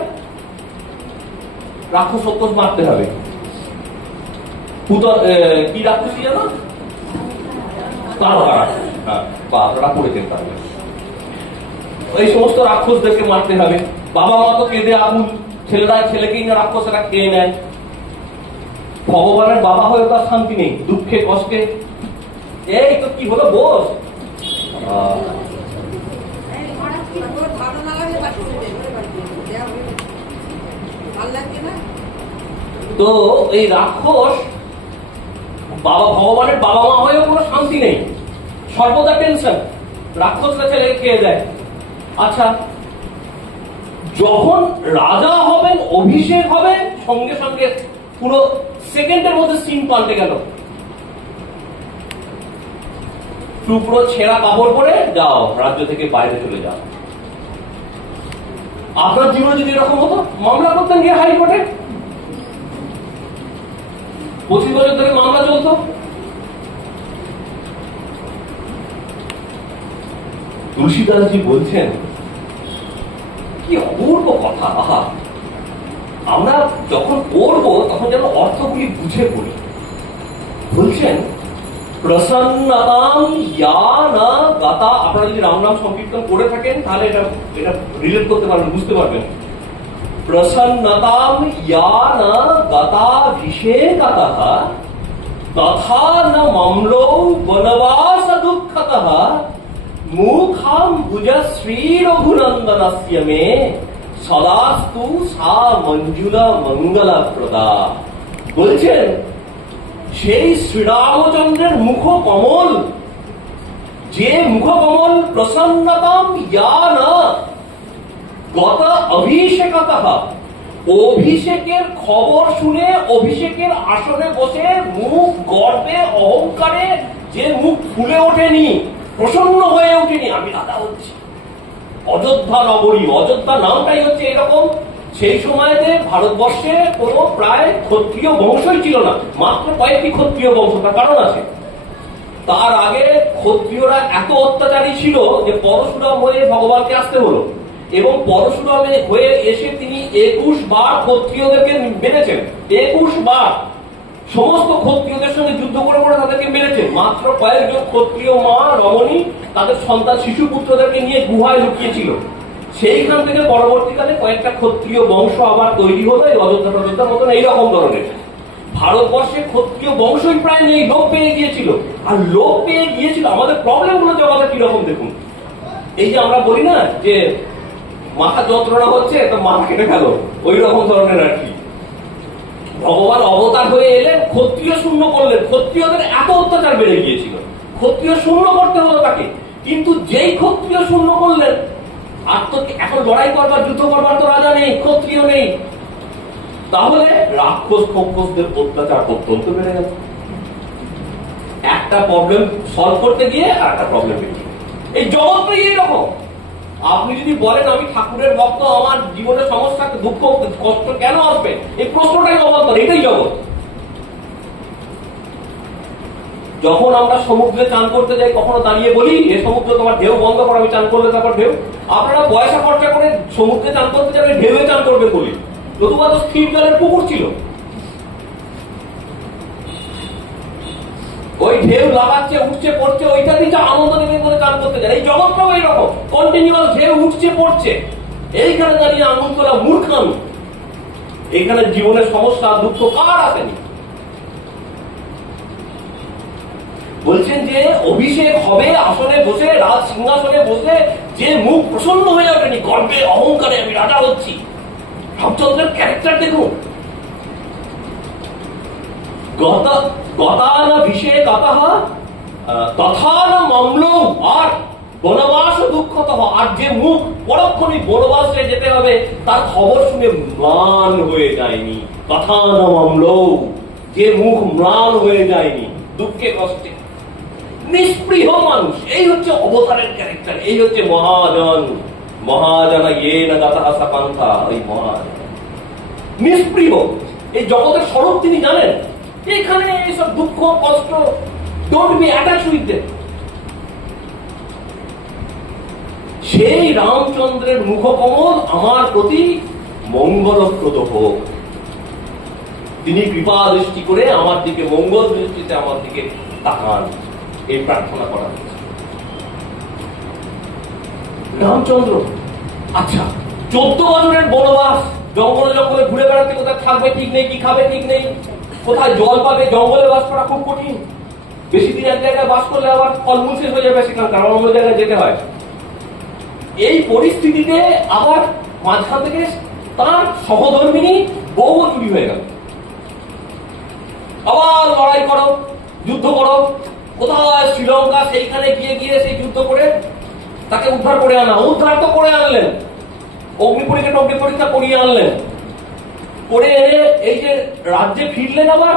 রাক্ষস মারতে হবে। কি রাক্ষসী জানো? তারকা রাক্ষস। হ্যাঁ, বা আপনারা পড়েছেন তাহলে। এই সমস্ত রাক্ষসদেরকে মারতে হবে। বাবা মা তো কেঁদে আগুন, ছেলেকেই না রাক্ষসেরা খেয়ে নেয়। ভগবানের বাবা হয়ে তার শান্তি নেই, দুঃখে কষ্টে। এই তো কি হলো বোস? তো এই রাক্ষস ভগবানের বাবা মা হয়েও কোনো শান্তি নেই, সর্বদা টেনশন, রাক্ষসরা ছেলেকে খেয়ে দেয়। আচ্ছা, যখন রাজা হবেন, অভিষেক হবে, সঙ্গে সঙ্গে পুরো সেকেন্ডের মধ্যে সিন পাল্টে গেল। টুকরো ছেঁড়া কাপড় পরে যাও, রাজ্য থেকে বাইরে চলে যাও। আপনার জীবনে যদি এরকম হতো, মামলা করতেন গিয়ে হাইকোর্টে, 25 বছর ধরে মামলা চলতো। তুলসীদাসজি বলছেন, কি অপূর্ব কথা। আহা, আমরা যখন পড়বো তখন যেন অর্থগুলি বুঝে পড়ি। বলছেন, প্রসন্নতাম ইয়া না গাতা। আপনারা যদি রাম নাম সংকীর্তন করে থাকেন তাহলে এটা রিলেট করতে পারবেন, বুঝতে পারবেন। প্রসন্নতাম ইয়া না গতাভিষেকতঃ তথা না মম্লৌ বনবাস দুঃখতঃ মুখাম ভুজশ্রী রঘুনন্দনস্য মে সদাস্তু সা মঞ্জুলা মঙ্গলপ্রদা। বলছেন, সেই শ্রীরামচন্দ্রের মুখ কমল, যে মুখ কমল প্রসন্নতাম ইয়া না গত অভিষেকতঃ, অভিষেকের খবর শুনে অভিষেকের আসনে বসে মুখ গর্বে অহংকারে যে মুখ ফুলে ওঠেনি, প্রসন্ন হয়ে ওঠেনি, আমি রাজা হচ্ছি। অযোধ্যা নগরী, অযোধ্যা নামটাই হচ্ছে এরকম। সেই সময়তে ভারতবর্ষে কোন প্রায় ক্ষত্রিয় বংশই ছিল না, মাত্র কয়েকটি ক্ষত্রিয় বংশ। তার কারণ আছে, তার আগে ক্ষত্রিয়রা এত অত্যাচারী ছিল যে পরশুরাম হয়ে ভগবানকে আসতে হলো, এবং পরশুরামে হয়ে এসে তিনি 21 বার ক্ষত্রিয়দেরকে মেরেছেন। 21 বার সমস্ত ক্ষত্রিয়দের সঙ্গে যুদ্ধ করে করে তাদেরকে মেরেছেন। মাত্র কয়েকজন ক্ষত্রিয় মা রমণী তাদের সন্তান শিশু পুত্রদেরকে নিয়ে গুহায় লুকিয়েছিল। সেইখান থেকে পরবর্তীকালে কয়েকটা ক্ষত্রিয় বংশ আবার তৈরি হলো, এই অযোধ্যার মতন এইরকম ধরনের। ভারতবর্ষে ক্ষত্রিয় বংশই প্রায় নেই, লোপ পেয়ে গিয়েছিল। আর লোপ পেয়ে গিয়েছিল, আমাদের প্রবলেম গুলো জগতে কিরকম দেখুন। এই যে আমরা বলি না যে মাথা যন্ত্রণা হচ্ছে, তো মাথা কেটে গেল, ওই রকম ধরনের আর কি। ভগবান অবতার হয়ে এলেন, ক্ষত্রিয় শূন্য করলেন। ক্ষত্রিয়দের এত অত্যাচার বেড়ে গিয়েছিল, ক্ষত্রিয় শূন্য করতে হলো তাকে। কিন্তু যেই ক্ষত্রিয় শূন্য করলেন, আর তো এখন লড়াই করবার, যুদ্ধ করবার তো রাজা নেই, ক্ষত্রিয় নেই, তাহলে রাক্ষস খক্ষসদের অত্যাচার অত্যন্ত বেড়ে গেল। একটা প্রবলেম সলভ করতে গিয়ে আর একটা প্রবলেম বেড়ে। এই জগৎটাই এইরকম। আপনি যদি বলেন আমি ঠাকুরের ভক্ত, আমার জীবনের সমস্যা, দুঃখ কষ্ট কেন আসবে, এই প্রশ্নটাই অবান্তর, এটাই জগৎ। যখন আমরা সমুদ্রে চান করতে যাই, কখনো দাঁড়িয়ে বলি এ সমুদ্র তোমার ঢেউ বন্ধ করো, আমি চান করলে তারপর ঢেউ। আপনারা পয়সা খরচা করে সমুদ্রে চান করতে যাবেন, ঢেউয়ে চান করবেন বলি। নতুবা তো স্থির জলের পুকুর ছিল, ওই ঢেউ লাগাচ্ছে, উঠছে পড়ছে, ওইটা দিয়ে আনন্দ নেবে বলে চান করতে যায়। এই জগৎটাও এইরকম, কন্টিনিউয়াস ঢেউ উঠছে পড়ছে। এইখানে দাঁড়িয়ে আঙুল তোলা মূর্খামি। এখানে জীবনের সমস্যা দুঃখ কার আসেনি? বলছেন যে অভিষেক হবে, আসনে বসে, রাজ সিংহাসনে বসে যে মুখ প্রসন্ন হয়ে যাবেনি, গর্বে অহংকারে আমি রাজা হচ্ছি। রামচন্দ্রের ক্যারেক্টার দেখুন, গতাভিষেকতঃ তথা না মম্লৌ, আর বনবাস দুঃখতঃ, আর যে মুখ পরক্ষণই বনবাসে যেতে হবে তার খবর শুনে ম্লান হয়ে যায়নি। তথা না মম্লৌ, যে মুখ ম্লান হয়ে যায়নি দুঃখে কষ্টে, নিষ্পৃহ মানুষ। এই হচ্ছে অবতারের ক্যারেক্টার, এই হচ্ছে মহাজন। মহাজন ইয়ে না গাথা সাকান্থা, ওই মহাজন নিষ্পৃহ। এই জগতের স্বরূপ তিনি জানেন। এখানে এইসব দুঃখ কষ্ট, don't be attached with them. সেই রামচন্দ্রের মুখকমল আমার প্রতি মঙ্গলপ্রদ হোক। তিনি কৃপা দৃষ্টি করে আমার দিকে, মঙ্গল দৃষ্টিতে আমার দিকে তাকান, এই প্রার্থনা করা হয়েছে। রামচন্দ্র, আচ্ছা 14 বছরের বনবাস, জঙ্গলে জঙ্গলে ঘুরে বেড়াতে, কোথায় থাকবে ঠিক নেই, কি খাবে ঠিক নেই, কোথায় জল পাবে, জঙ্গলে বাস করা খুব কঠিন। বেশি দিন এক জায়গায় বাস করলে আবার ফলমূল শেষ হয়ে যাবে সেখানকার, অন্য জায়গায় যেতে হয়। এই পরিস্থিতিতে আবার মাঝখান থেকে তার সহধর্মিনী বউ চুরি হয়ে গেল। আবার লড়াই করো, যুদ্ধ করো, কোথায় শ্রীলঙ্কা, সেইখানে গিয়ে গিয়ে সেই যুদ্ধ করে তাকে উদ্ধার করে আনা। উদ্ধার তো করে আনলেন, অগ্নি পরীক্ষা করিয়ে আনলেন, করে এনে এই যে রাজ্যে ফিরলেন, আবার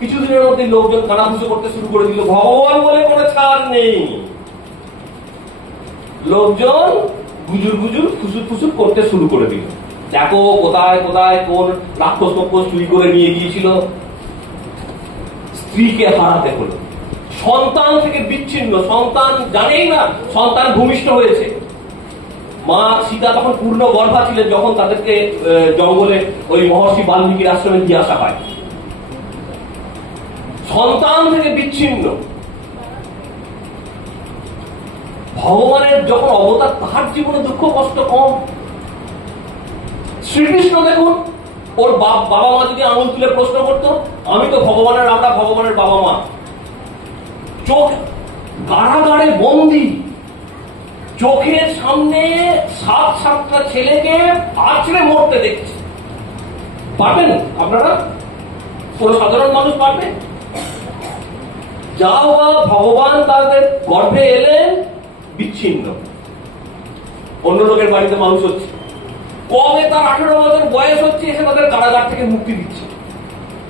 কিছুদিনের মধ্যে লোকজন কানাঘুষো করতে শুরু করে দিল। ভগবান বলে কোনো ছাড় নেই, লোকজন গুজুর গুজুর ফুসুর ফুসুর করতে শুরু করে দিল। দেখো কোথায় কোথায় কোন রাক্ষস চুরি করে নিয়ে গিয়েছিল, স্ত্রীকে হারাতে হলো, সন্তান থেকে বিচ্ছিন্ন, সন্তান জানেই না সন্তান ভূমিষ্ঠ হয়েছে। মা সীতা তখন পূর্ণ গর্ভা ছিলেন যখন তাদেরকে জঙ্গলে ওই মহর্ষি বাল্মীকির আশ্রমে দিয়ে আসা হয়। সন্তান থেকে বিচ্ছিন্ন, ভগবানের যখন অবতার তাহার জীবনে দুঃখ কষ্ট কম। শ্রীকৃষ্ণ দেখুন, ওর বাবা মা যদি আঙুল তুলে প্রশ্ন করতো, আমি তো ভগবানের, আমরা ভগবানের বাবা মা। চোখ কারাগারে বন্দী, চোখের সামনে 7-7টা ছেলেকে আছড়ে মরতে দেখছে। পারবেন আপনারা? কোন সাধারণ মানুষ পারবে? যা বা ভগবান তাদের গর্ভে এলেন বিচ্ছিন্ন, অন্য লোকের বাড়িতে মানুষ হচ্ছে, কবে তার 18 বছর বয়স হচ্ছে, এসে তাদের কারাগার থেকে মুক্তি দিচ্ছে।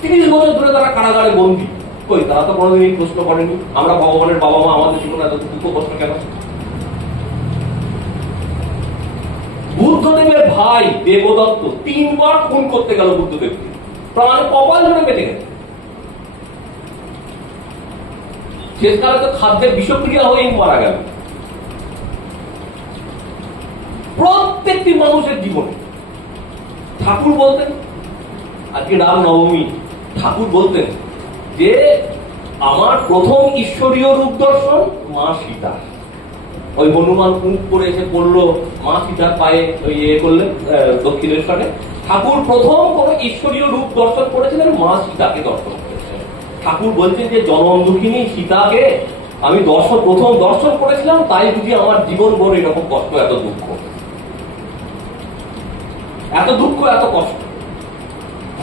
30 বছর ধরে তারা কারাগারে বন্দী। কই, তারা তো কোনোদিন এই প্রশ্ন করেনি আমরা ভগবানের বাবা মা, আমাদের জীবনে এত দুঃখ কষ্ট কেন? বুদ্ধদেবের ভাই দেবদত্ত 3 বার খুন করতে গেল বুদ্ধদেবকে, প্রাণ কপাল ধরে কেটে গেল। শেষকালে তো খাদ্যের বিষক্রিয়া হয়ে মারা গেল। প্রত্যেকটি মানুষের জীবনে ঠাকুর বলতেন, আজকে রাম নবমী, ঠাকুর বলতেন যে আমার প্রথম ঈশ্বরীয় রূপ দর্শন মা সীতা। ওই হনুমান কুঁক করে এসে পড়লো মা সীতার পায়ে ওই করলেন দক্ষিণেশ্বরে। ঠাকুর প্রথম কোন ঈশ্বরীয় রূপ দর্শন করেছিলেন, মা সীতাকে দর্শন করেছেন। ঠাকুর বলছেন যে জনম দুঃখিনী সীতাকে আমি প্রথম দর্শন করেছিলাম, তাই বুঝি আমার জীবন ভর এরকম কষ্ট, এত দুঃখ, এত দুঃখ, এত কষ্ট।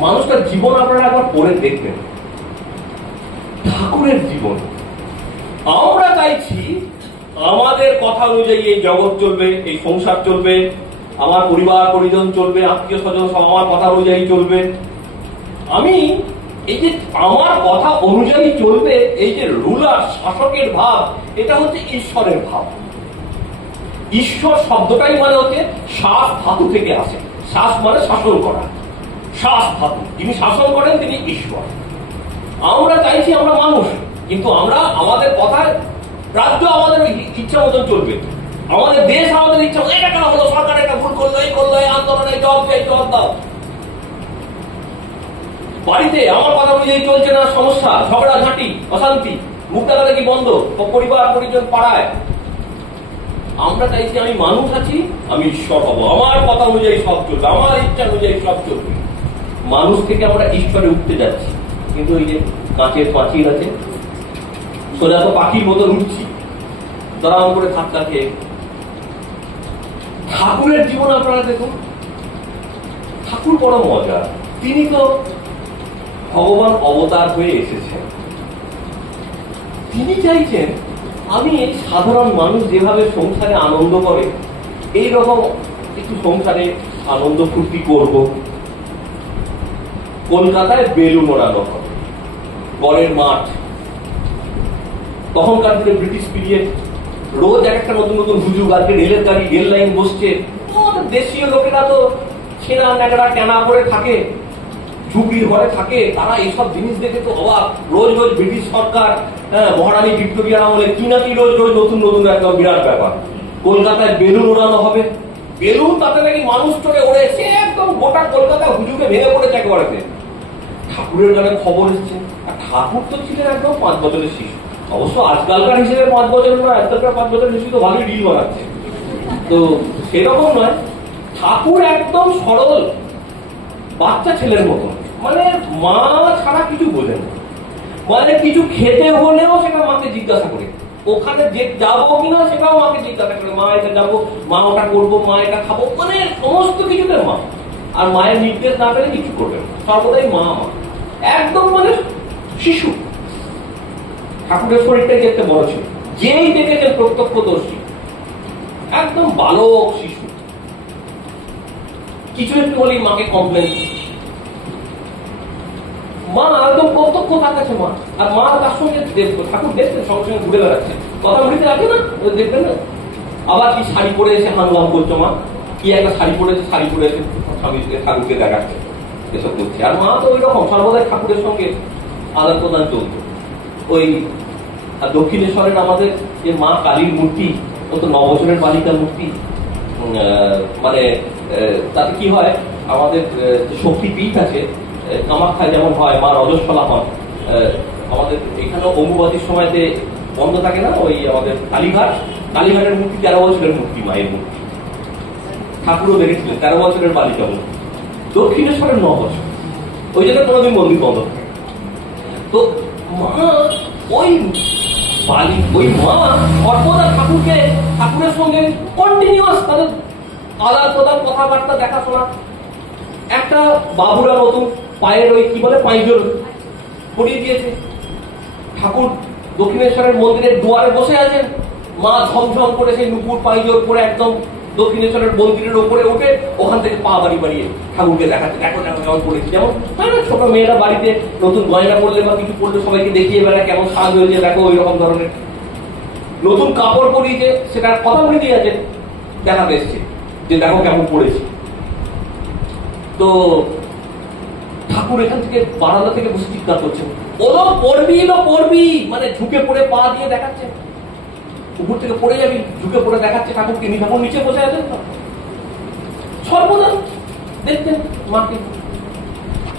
মানুষটার জীবন আপনারা একবার পড়ে দেখবেন, ঠাকুরের জীবন। আমরা চাইছি আমাদের কথা অনুযায়ী এই জগৎ চলবে, এই সংসার চলবে, আমার পরিবার পরিজন চলবে, আত্মীয় স্বজন সব আমার কথা অনুযায়ী চলবে। আমি এই যে আমার কথা অনুযায়ী চলবে, এই যে রুলার, শাসকের ভাব, এটা হচ্ছে ঈশ্বরের ভাব। ঈশ্বর শব্দটাই মানে হচ্ছে শাস ধাতু থেকে আসে। শাস মানে শাসন করা, শাস ধাতু, যিনি শাসন করেন তিনি ঈশ্বর। আমরা চাইছি আমরা মানুষ, কিন্তু আমরা আমাদের কথায় রাজ্য আমাদের ইচ্ছা মতন চলবে, আমাদের দেশ আমাদের ইচ্ছা, এটা কেন হলো, সরকার একটা ভুল করলো, এই করলো, এই আন্দোলনে জব দাও। বাড়িতে আমার কথা অনুযায়ী চলছে না, সমস্যা, ঝগড়া ঝাঁটি, অশান্তি, মুখ দেখাতে কি বন্ধ, পরিবার পরিজন পাড়ায়। আমরা চাইছি আমি মানুষ আছি, আমি ঈশ্বর হব, আমার কথা অনুযায়ী সব চলবে, আমার ইচ্ছা অনুযায়ী সব চলবে। মানুষ থেকে আমরা ঈশ্বরে উঠতে যাচ্ছি, কিন্তু ওই যে কাঁচের পাঁচিল আছে, সোজা তো পাখির মতো উঠছি, দরাম করে ধাক্কা খেয়ে। ঠাকুরের জীবন আপনারা দেখুন, ঠাকুর বড় মজা। তিনি তো ভগবান অবতার হয়ে এসেছেন। তিনি চাইছেন আমি এই সাধারণ মানুষ যেভাবে সংসারে আনন্দ করে, এইরকম একটু সংসারে আনন্দ ফুর্তি করব। কলকাতায় বেলুন ওড়ানো হবে, বরের মাঠ। তখনকার দিনে ব্রিটিশ পিরিয়ড, রোজ একটা নতুন নতুন হুজুগ, আজকে রেলের গাড়ি, রেল লাইন বসছে। দেশীয় লোকেরা তো ছেনা ন্যাকড়া কেনা করে থাকে, ঝুঁকির ঘরে থাকে, তারা এইসব জিনিস দেখে তো অবাক। রোজ রোজ ব্রিটিশ সরকার, মহারানী ভিক্টোরিয়ার আমলে কি না কি রোজ রোজ নতুন নতুন একদম বিরাট ব্যাপার। কলকাতায় বেলুন ওড়ানো হবে, বেলুন তাতে নাকি মানুষ চড়ে ওড়ে, সে একদম গোটা কলকাতা হুজুগে ভেঙে পড়েছে একেবারে। ঠাকুরের গানে খবর এসছে। আর ঠাকুর তো ছিলেন একদম 5 বছরের শিশু। অবশ্য আজকালকার হিসেবে 5 বছর নয়, আজকালকার 5 বছরের শিশু তো ভালোই রিল বানাচ্ছে, তো সেরকম নয়। ঠাকুর একদম সরল বাচ্চা ছেলের মতন, মানে মা ছাড়া কিছু বোঝেন না। মানে কিছু খেতে হলেও সেটা মাকে জিজ্ঞাসা করে, ওখানে যে যাবো কিনা সেটাও মাকে জিজ্ঞাসা করে, মা এটা যাবো, মা ওটা করবো, মা এটা খাবো, মানে সমস্ত কিছুতে মা। আর মায়ের নির্দেশ না পেলে কিছু করবে না, সর্বদাই মা মা, একদম মানে শিশু। ঠাকুরের শরীরটাই দেখতে বড় ছিল, যেই দেখেছেন প্রত্যক্ষদর্শী, একদম বালক শিশু। কিছু একটু হলেই মাকে কমপ্লেন, মা একদম প্রত্যক্ষ তার কাছে মা। আর মা তার সঙ্গে ঠাকুর দেখতেন সঙ্গে সঙ্গে ঘুরে বেড়াচ্ছে, কথা বলতে আছে না, দেখবেন না। আবার কি শাড়ি পরে এসে হাঙ্গাম করছো মা, কি একটা শাড়ি পরেছে, শাড়ি পরে এসে স্বামীকে ঠাকুরকে দেখাচ্ছে, এসব করছে। আর মা তো ওই রকম সর্বদাই ঠাকুরের সঙ্গে আদান প্রদান চলত। ওই দক্ষিণেশ্বরের আমাদের যে মা কালীর মূর্তি, ও তো 9 বছরের বালিকার মূর্তি, মানে তাতে কি হয়, আমাদের শক্তি পীঠ আছে কামাখ্যায় যেমন হয়, মা রজস্বলা হন, আমাদের এখানে অম্বুবাচীর সময়তে বন্ধ থাকে না, ওই আমাদের কালীঘাটের মূর্তি 13 বছরের মূর্তি, মায়ের মূর্তি। ঠাকুরও দেখেছিলেন 13 বছরের বালিকা মূর্তি, দক্ষিণেশ্বরের 9 বছর, ওই জায়গায় কোনোদিন মন্দির বন্ধ থাকে। তো মা ওই মা সর্বদা ঠাকুরের সঙ্গে কন্টিনিউয়াস তাদের আদান প্রদান, কথাবার্তা, দেখাশোনা। একটা বাবুরা নতুন পায়ের ওই কি বলে পাঁইজোর পরিয়ে দিয়েছে, ঠাকুর দক্ষিণেশ্বরের মন্দিরের দুয়ারে বসে আছেন, মা ঝমঝম করে সেই নুপুর পাঁইজোর পরে একদম দক্ষিণেশ্বরের মন্দিরের উপরে উঠে ওখান থেকে পা বাড়িয়ে ঠাকুরকে দেখাচ্ছে, দেখো দেখো কেমন পড়েছি। যেমন ছোট মেয়েরা বাড়িতে নতুন গয়না পড়লে বা কিছু পড়লে সবাইকে দেখিয়ে বেড়ায় কেমন সাজ হয়েছে, দেখো ওই রকম ধরনের। নতুন কাপড় পরিয়েছে, সেটার কথা বলে দিয়ে আছে, দেখাতে এসছে যে দেখো কেমন পড়েছি। তো ঠাকুর এখান থেকে বারান্দা থেকে বসে চিৎকার করছেন, ওলো পড়বি, মানে ঝুঁকে পড়ে পা দিয়ে দেখাচ্ছে, উপর থেকে পড়ে যাবি, ঝুঁকে পড়ে দেখাচ্ছে ঠাকুরকে। ঠাকুর নিচে বসে আছেন, সর্বদা দেখতেন মাকে।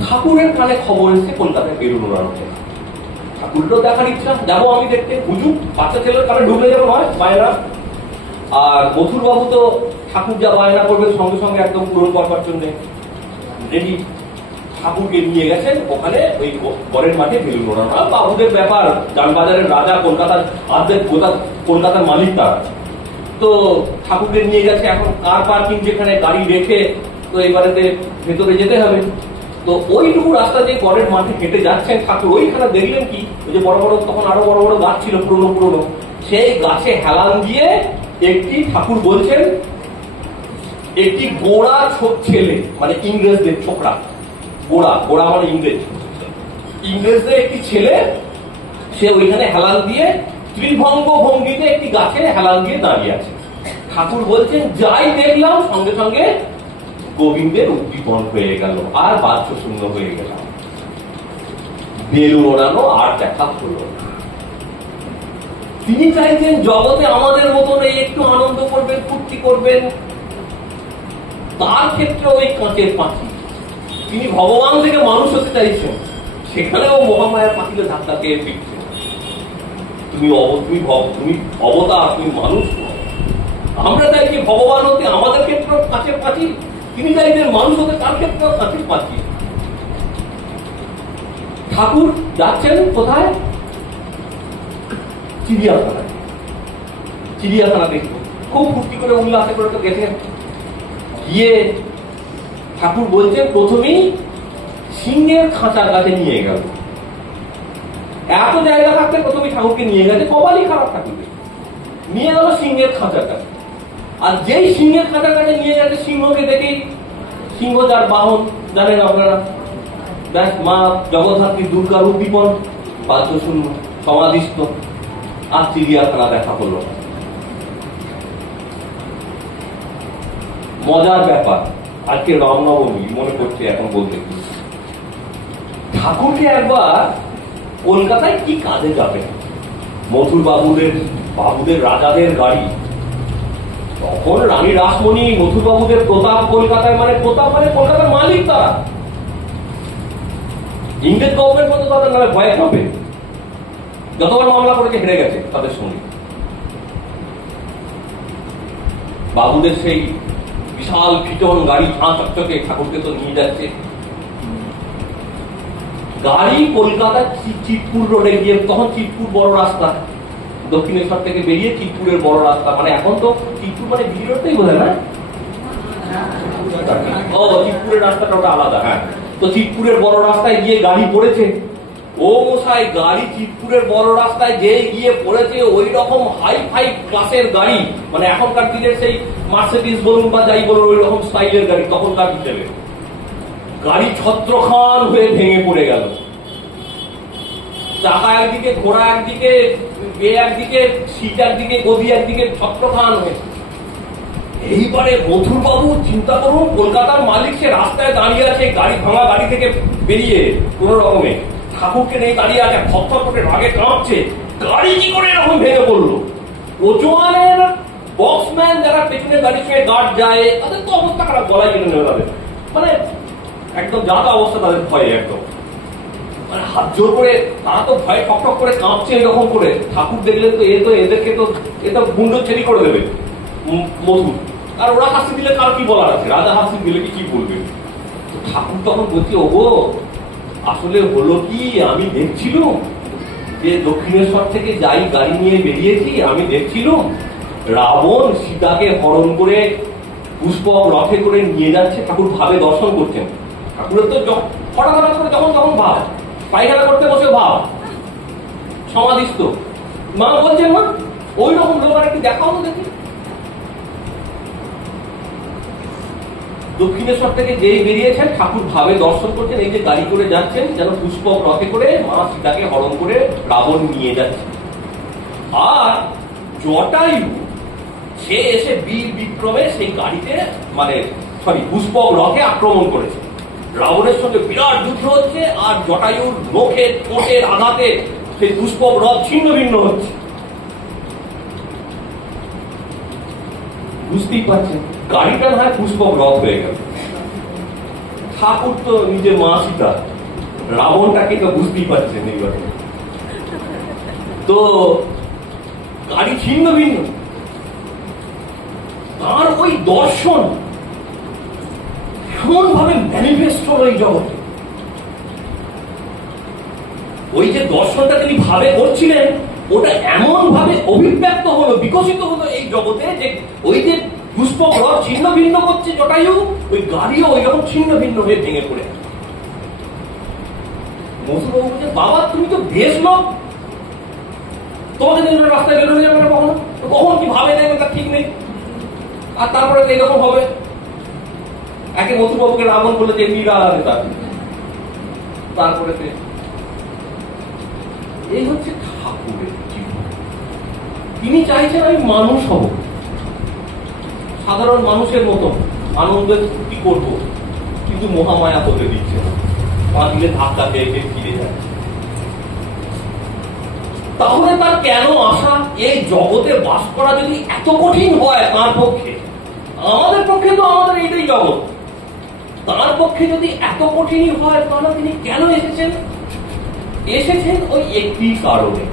ঠাকুরের কানে খবর এসছে কলকাতায় বেলুন উড়ানো, ঠাকুরেরও দেখার ইচ্ছা, যাবো আমি দেখতে, হুজুক বাচ্চা ছেলের কানে ঢুকলে যাবো নয় বায়না। আর মথুর বাবু তো ঠাকুর যা বায়না করবে সঙ্গে সঙ্গে একদম পূরণ করবার জন্য রেডি। ঠাকুরকে নিয়ে গেছেন ওখানে ওই বরের মাঠে বেলুন ওড়ানো। বাবুদের ব্যাপার, যানবাজারের রাজা, কলকাতার অর্ধেক কলকাতার মালিক তারা। তো ঠাকুরকে নিয়ে গেছে, এখন কার পার্কিং যেখানে গাড়ি রেখে তো এবারেতে ভেতরে যেতে হবে। তো ওইটুকু রাস্তা দিয়ে বরের মাঠে হেঁটে যাচ্ছেন ঠাকুর, ওইখানে দেখলেন কি, ওই যে বড় বড় তখন আরো বড় বড় গাছ ছিল পুরনো, সেই গাছে হেলান দিয়ে একটি ঠাকুর বলছেন, একটি গোড়া ছেলে, মানে ইংরেজদের ছোকরা, গোড়া মানে ইংরেজদের একটি ছেলে, সে ওইখানে হেলান দিয়ে ত্রিভঙ্গ ভঙ্গিতে একটি গাছে হেলান দিয়ে দাঁড়িয়ে আছে। ঠাকুর বলছেন, যাই দেখলাম সঙ্গে সঙ্গে গোবিন্দের উদ্দীপন হয়ে গেল, আর বাহ্য শূন্য হয়ে গেলাম, বেলুন ওড়ানো আর দেখা হলো। তিনি চাইছেন জগতে আমাদের মতন এই একটু আনন্দ করবেন, ফুর্তি করবেন, তার ক্ষেত্রে ওই কাঁচের পাখি। তিনি ভগবান থেকে মানুষ হতে চাইছেন, সেখানেও মহামায়ার পাখিতে ধাক্কা খেয়ে ফিরছেন। তুমি অবতার, তুমি মানুষ নয়। আমরা চাইছি ভগবান হতে, আমাদের ক্ষেত্রেও কাঁচের পাখি, তিনি চাইছেন মানুষ হতে, তার ক্ষেত্রেও কাঁচের পাখি। ঠাকুর যাচ্ছেন কোথায়? চিড়িয়াখানা দেখবো, খুব ফুর্তি করে উল্লাসে করে তো গেছেন। গিয়ে ঠাকুর বলছেন, প্রথমেই সিংহের খাঁচার কাছে নিয়ে গেল। এত জায়গা থাকতে প্রথমে ঠাকুরকে নিয়ে গেছে, কপালই খারাপ ঠাকুরকে নিয়ে গেল সিংহের খাঁচার কাছে। আর যেই সিংহের খাঁচার কাছে নিয়ে গেছে, সিংহকে দেখেই, সিংহ যার বাহন জানেন আপনারা, ব্যাস মা জগদ্ধাত্রী দুর্গার উদ্দীপন, বাদ্য শূন্য, সমাধিস্থ। আর চিড়িয়াখানা দেখা হলো। মজার ব্যাপার, আজকে রামনবমী মনে করছে এখন বলতে, ঠাকুরকে একবার কলকাতায় কি কাজে যাবে, মথুর বাবুদের রাজাদের গাড়ি, তখন রানী রাসমণি, মথুর বাবুদের প্রতাপ কলকাতায়, মানে প্রতাপ মানে কলকাতার মালিক তারা। ইংরেজ গভর্নমেন্ট মতো তাদের নামে ভয় হবে, যতবার মামলা করেছে হেরে গেছে তাদের সঙ্গে। বাবুদের সেই বিশাল ফিটন গাড়ি ঝাঁ চকচকে ঠাকুরকে তো নিয়ে যাচ্ছে। গাড়ি কলকাতা চিতপুর রোডে গিয়ে, তখন চিতপুর বড় রাস্তা, দক্ষিণেশ্বর থেকে বেরিয়ে চিতপুরের বড় রাস্তা, মানে এখন তো চিতপুর মানে বিজি রোডটাই বোঝে না, ও চিতপুরের রাস্তাটা ওটা আলাদা। হ্যাঁ, তো চিতপুরের বড় রাস্তায় গিয়ে গাড়ি পড়েছে। ও মশাই, গাড়ি চিতপুরের বড় রাস্তায় যে গিয়ে পড়েছে ওই রকম হাই ফাই ক্লাসের গাড়ি, মানে এখনকার দিনের সেই মার্সিডিজ বলুন বা যাই বলুন ওই রকম স্টাইলের গাড়ি, তখনকার হিসেবে গাড়ি ছত্রখান হয়ে ভেঙে পড়ে গেল। চাকা একদিকে, ঘোড়া একদিকে, একদিকে, সিট একদিকে, গদি একদিকে, ছত্রখান হয়ে। এইবারে মথুর বাবু চিন্তা করুন, কলকাতার মালিক, সে রাস্তায় দাঁড়িয়ে আছে গাড়ি ভাঙা গাড়ি থেকে বেরিয়ে কোন রকমে, ঠাকুরকে নেই দাঁড়িয়ে আছে, থরথর করে রাগে কাঁপছে, গাড়ি কি করে এরকম ভেঙে পড়লো। কোচওয়ানের বক্সম্যান যারা পেছনে গাড়ির সঙ্গে গার্ড যায় তাদের তো অবস্থা খারাপ, গলায় কিনে নেবে তাদের, মানে একদম যা তা অবস্থা তাদের ভয়ে একদম, মানে হাত জোর করে তারা তো ভয় ঠক করে কাঁপছে এরকম করে। ঠাকুর দেখলেন তো এদেরকে তো গুন্ড ছেড়ি করে দেবে মধুর, আর ওরা হাসি দিলে কার কি বলার আছে, রাজা হাসি দিলে কি বলবে। ঠাকুর তখন বলছে, ওগো আসলে হলো কি, আমি দেখছিলাম যে দক্ষিণেশ্বর থেকে যাই গাড়ি নিয়ে বেরিয়েছি, আমি দেখছিলাম রাবণ সীতাকে হরণ করে পুষ্পক রথে করে নিয়ে যাচ্ছে, ঠাকুর ভাবে দর্শন করছেন। ঠাকুরের তো হঠাৎ করে যখন তখন ভাব, পায়খানা করতে বসে ভাব, সমাধিস্থ। মা বলছেন, মা ওই রকম লোক আর একটু দেখাও না দেখি। দক্ষিণেশ্বর থেকে যেই বেরিয়েছেন ঠাকুর ভাবে দর্শন করছেন, এই যে গাড়ি করে যাচ্ছেন যেন পুষ্পক রথে করে মা সীতাকে হরণ করে রাবণ নিয়ে যাচ্ছে। আর জটায়ু সে এসে বীর বিক্রমে সেই গাড়িতে, মানে পুষ্পক রথে আক্রমণ করেছে। রাবণের সঙ্গে বিরাট যুদ্ধ হচ্ছে, আর জটায়ুর নখে ঠোঁটের আঘাতে সেই পুষ্পক রথ ছিন্ন ভিন্ন হচ্ছে। বুঝতেই পারছেন, গাড়িটা না হয় পুষ্পক রথ হয়ে গেল। ঠাকুর তো নিজের মা সীতা, রাবণটাকে তো বুঝতেই পারছেন এইবারে, তো গাড়ি ছিন্ন ভিন্ন। তার ওই দর্শন এমন ভাবে ম্যানিফেস্ট হলো এই জগতে, ওই যে দর্শনটা তিনি ভাবে করছিলেন ওটা এমন ভাবে অভিব্যক্ত হলো, বিকশিত হলো এই জগতে, যে ওই যে পুষ্পক রথ ছিন্ন ভিন্ন করছে জটায়ু, ওই গাড়িও ওই রকম ছিন্ন ভিন্ন হয়ে ভেঙে পড়ে। মধুবাবু বলছে, বাবা তুমি তো বেশ লোক, তোমাকে রাস্তায় বেরোনো যাবে না কখনো, কখন কি ভাবে নেবে তার ঠিক নেই, আর তারপরে এইরকম হবে। একে মধুবাবুকে রাবণ বলে যে মীরা আছে তার, তারপরে এই হচ্ছে ঠাকুরের জীবন। তিনি চাইছেন আমি মানুষ হব, সাধারণ মানুষের মতো আনন্দের ফুর্তি করব, কিন্তু মহামায়া হতে দিচ্ছে না, পা দিলে ধাক্কা খেয়ে ফিরে যায়। তাহলে তার কেন আসা? এই জগতে বাস করা যদি এত কঠিন হয় তার পক্ষে, আমাদের পক্ষে তো আমাদের এইটাই জগৎ, তার পক্ষে যদি এত কঠিনই হয় তাহলে তিনি কেন এসেছেন? এসেছেন ওই একটি কারণে,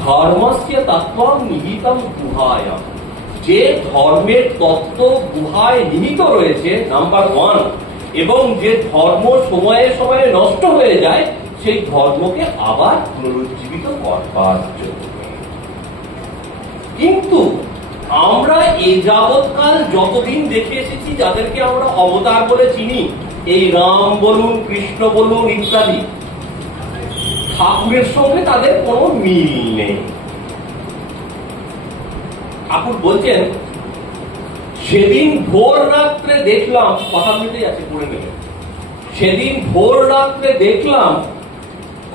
ধর্মস্য তত্ত্বম নিহিতম গুহায়াম। যে ধর্মের তত্ত্ব গুহায় নিহিত রয়েছে নাম্বার 1, এবং যে ধর্ম সময়ে সময়ে নষ্ট হয়ে যায় সেই ধর্মকে আবার পুনরুজ্জীবিত করবার জন্য। কিন্তু আমরা এ যাবৎকাল যতদিন দেখে এসেছি, যাদেরকে আমরা অবতার বলে চিনি, এই রাম বলুন, কৃষ্ণ বলুন ইত্যাদি, ঠাকুরের সঙ্গে তাদের কোনো মিল নেই। ঠাকুর বলছেন, সেদিন ভোর রাত্রে দেখলাম, কথা বলতেই আছে পড়ে গেলে, সেদিন ভোর রাত্রে দেখলাম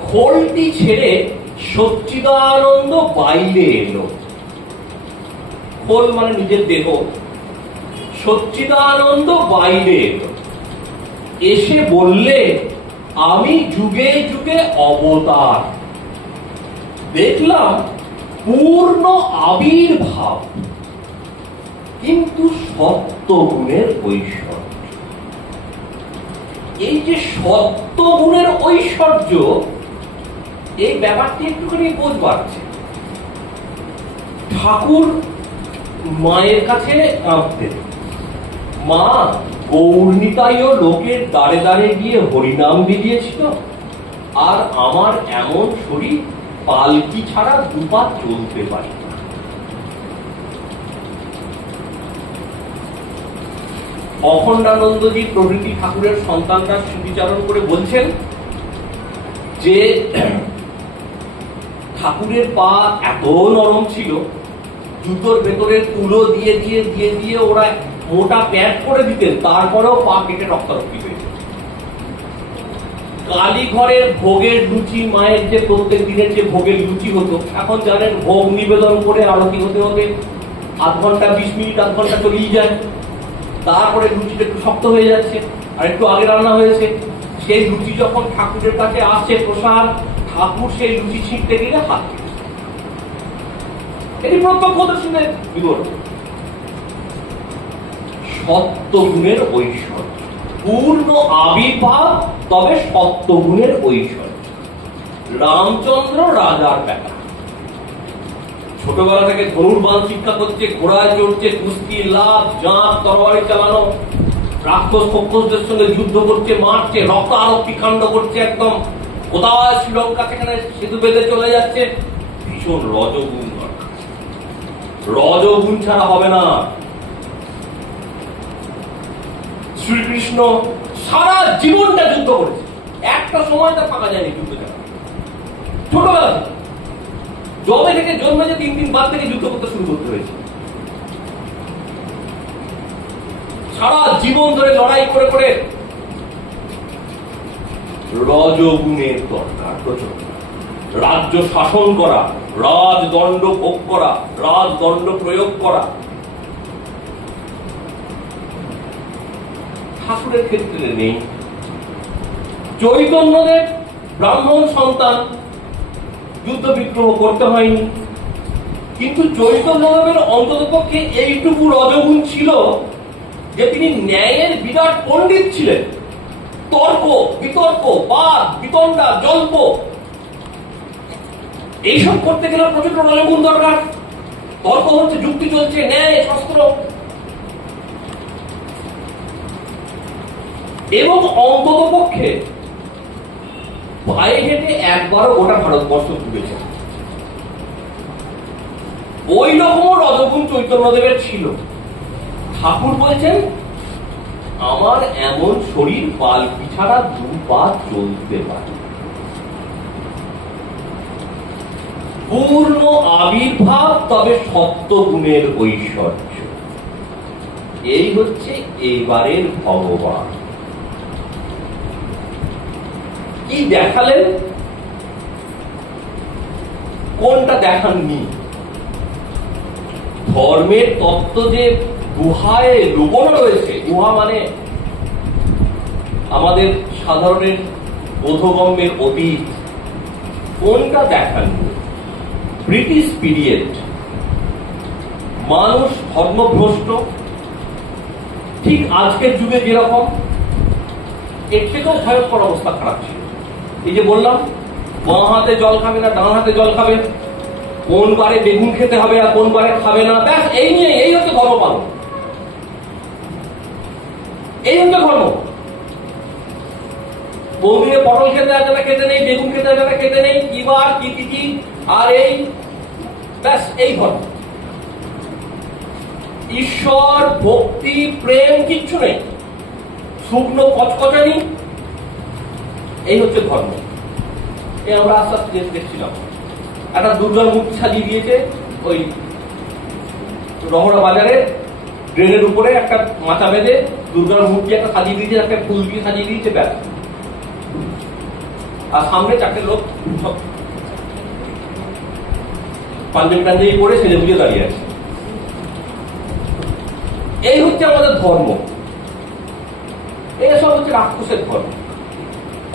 খোলটি ছেড়ে সচ্চিদানন্দ বাইরে এলো। খোল মানে নিজের দেহ, সচ্চিদানন্দ বাইরে এলো, এসে বললে আমি যুগে যুগে অবতার। দেখলাম পূর্ণ আবির্ভাব, কিন্তু সত্য গুণের ঐশ্বর্য। এই যে সত্যগুণের ঐশ্বর্য, এই ব্যাপারটি একটুখানি বোঝবার আছে। ঠাকুর মায়ের কাছে কাঁদতেন, মা গৌরনিতাইও লোকের দ্বারে দ্বারে গিয়ে হরিনাম বিলিয়েছিল, আর আমার এমন শরীর পালকি ছাড়া দুপা চলতে পারি না। অখণ্ডানন্দজি প্রভৃতি ঠাকুরের সন্তানরা স্মৃতিচারণ করে বলছেন যে ঠাকুরের পা এত নরম ছিল, জুতোর ভেতরে তুলো দিয়ে দিয়ে দিয়ে দিয়ে ওরা মোটা প্যাড করে দিতেন, তারপরেও পা কেটে রক্তারক্তি হয়েছে। কালী ঘরের ভোগের লুচি, মায়ের যে প্রত্যেক দিনের যে ভোগের লুচি হতো, এখন জানেন ভোগ নিবেদন করে আরতি হতে হতে আধ ঘন্টা 20 মিনিট আধ ঘন্টা চলেই যায়, তারপরে লুচিটা একটু শক্ত হয়ে যাচ্ছে, আর একটু আগে রান্না হয়েছে। সেই লুচি যখন ঠাকুরের কাছে আসছে প্রসাদ, ঠাকুর সেই লুচি ছিঁড়তে গেলে হাত কেটে, এটি প্রত্যক্ষদর্শীদের বিবরণ। সত্যগুণের ঐশ্বর্য, পূর্ণ আবির্ভাব, তবে সত্যগুণের ঐশ্বর্য। রামচন্দ্র রাজার বেটা, ছোটবেলা থেকে ধনুর্বাণ শিক্ষা করছে, ঘোড়ায় চড়ছে, কুস্তি, লাভ, জাঁপ, তরবারি চালানো, রাক্ষস ফক্ষসদের সঙ্গে যুদ্ধ করছে, মারছে, রক্ত আরক্তি কাণ্ড করছে, একদম কোথায় শ্রীলঙ্কা সেখানে সেতু বেঁধে চলে যাচ্ছে। ভীষণ রজগুণ দরকার, রজগুণ ছাড়া হবে না। শ্রীকৃষ্ণ সারা জীবনটা যুদ্ধ করেছে, একটা সময় তার ফাঁকা যায়নি যুদ্ধ ছাড়া। ছোটবেলা জবে থেকে জন্মেছে 3 দিন বাদ থেকে যুদ্ধ করতে শুরু করতে হয়েছে। সারা জীবন ধরে লড়াই করে করে রজগুণের দরকার প্রচুর। রাজ্য শাসন করা, রাজদণ্ড ভোগ করা, রাজদণ্ড প্রয়োগ করা। ঠাকুরের ক্ষেত্রে নেই। চৈতন্যদেব ব্রাহ্মণ সন্তান, যুদ্ধ বিগ্রহ করতে হয়নি, কিন্তু চৈতন্যদেবের অন্ততপক্ষে এইটুকু রজগুণ ছিল যে তিনি ন্যায়ের বিরাট পণ্ডিত ছিলেন। তর্ক বিতর্ক, বাদ বিতণ্ডা, জল্প, এইসব করতে গেলে প্রচন্ড রজগুণ দরকার। তর্ক হচ্ছে, যুক্তি চলছে, ন্যায় শাস্ত্র, এবং অন্ততপক্ষে পায়ে হেঁটে একবারও গোটা ভারতবর্ষ ঘুরেছে। ওই রকম রজগুণ চৈতন্যদেবের ছিল। ঠাকুর বলছেন আমার এমন শরীর পালকি ছাড়া 2 পা চলতে পারে। পূর্ণ আবির্ভাব, তবে সত্যগুণের ঐশ্বর্য। এই হচ্ছে এইবারের ভগবান। কি দেখালেন, কোনটা দেখাননি? ধর্মের তত্ত্ব যে গুহায় লুকোনো রয়েছে, গুহা মানে আমাদের সাধারণের বোধগম্যের অতীত, কোনটা দেখাননি? ব্রিটিশ পিরিয়ড, মানুষ ধর্মভ্রষ্ট, ঠিক আজকের যুগে যেরকম, এর থেকেও ভয়ঙ্কর অবস্থা খারাপ ছিল। এই যে বললাম, বাঁ হাতে জল খাবে না ডান হাতে জল খাবে, কোন বারে বেগুন খেতে হবে আর কোন বারে খাবে না, ব্যাস এই নিয়ে, এই হচ্ছে ধর্ম পালন, এই হচ্ছে ধর্ম। কোন দিনে পটল খেতে আছে না খেতে নেই, বেগুন খেতে আছে না খেতে নেই, কি বার কি তিথি, আর এই ব্যাস এই ধর্ম। ঈশ্বর ভক্তি প্রেম কিচ্ছু নেই, শুকনো কচকচানি, এই হচ্ছে ধর্ম। এই আমরা আস্তে আস্তে দেখছিলাম, একটা দুর্গার মূর্তি সাজিয়ে দিয়েছে ওই রহরা বাজারে, ড্রেনের উপরে একটা মাথা বেঁধে দুর্গার মূর্তি একটা সাজিয়ে দিয়েছে, একটা ফুল দিয়ে সাজিয়ে দিয়েছে, ব্যাস। আর সামনে 4টে লোক সব পাঞ্জাবি টাঞ্জাবি পরে সেজে বুঝে দাঁড়িয়ে আছে। এই হচ্ছে আমাদের ধর্ম, এসব হচ্ছে রাক্ষসের ধর্ম।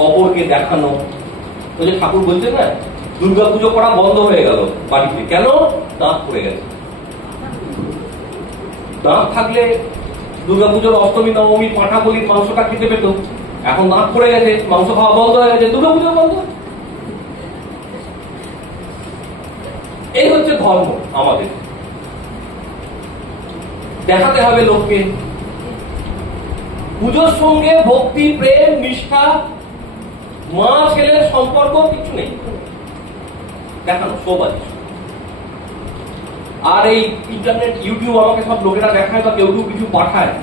অপরকে দেখানো, ওই যে ঠাকুর বলছেন না, দুর্গা পুজো করা বন্ধ হয়ে গেল বাড়িতে, কেন? দাঁত পড়ে গেছে। দাঁত থাকলে দুর্গা পুজোর অষ্টমী নবমী পাঁঠা বলির মাংসটা খেতে পেত, এখন দাঁত পড়ে গেছে, মাংস খাওয়া বন্ধ হয়ে গেছে, দুর্গাপুজো বন্ধ। এই হচ্ছে ধর্ম আমাদের। দেখাতে হবে লোককে পুজোর সঙ্গে ভক্তি, প্রেম, নিষ্ঠা, মা ছেলের সম্পর্ক কিছু নেই, দেখানো শোবাজি। আর এই ইন্টারনেট, ইউটিউব আমাকে সব লোকেরা দেখায় বা কেউ কেউ কিছু পাঠায়।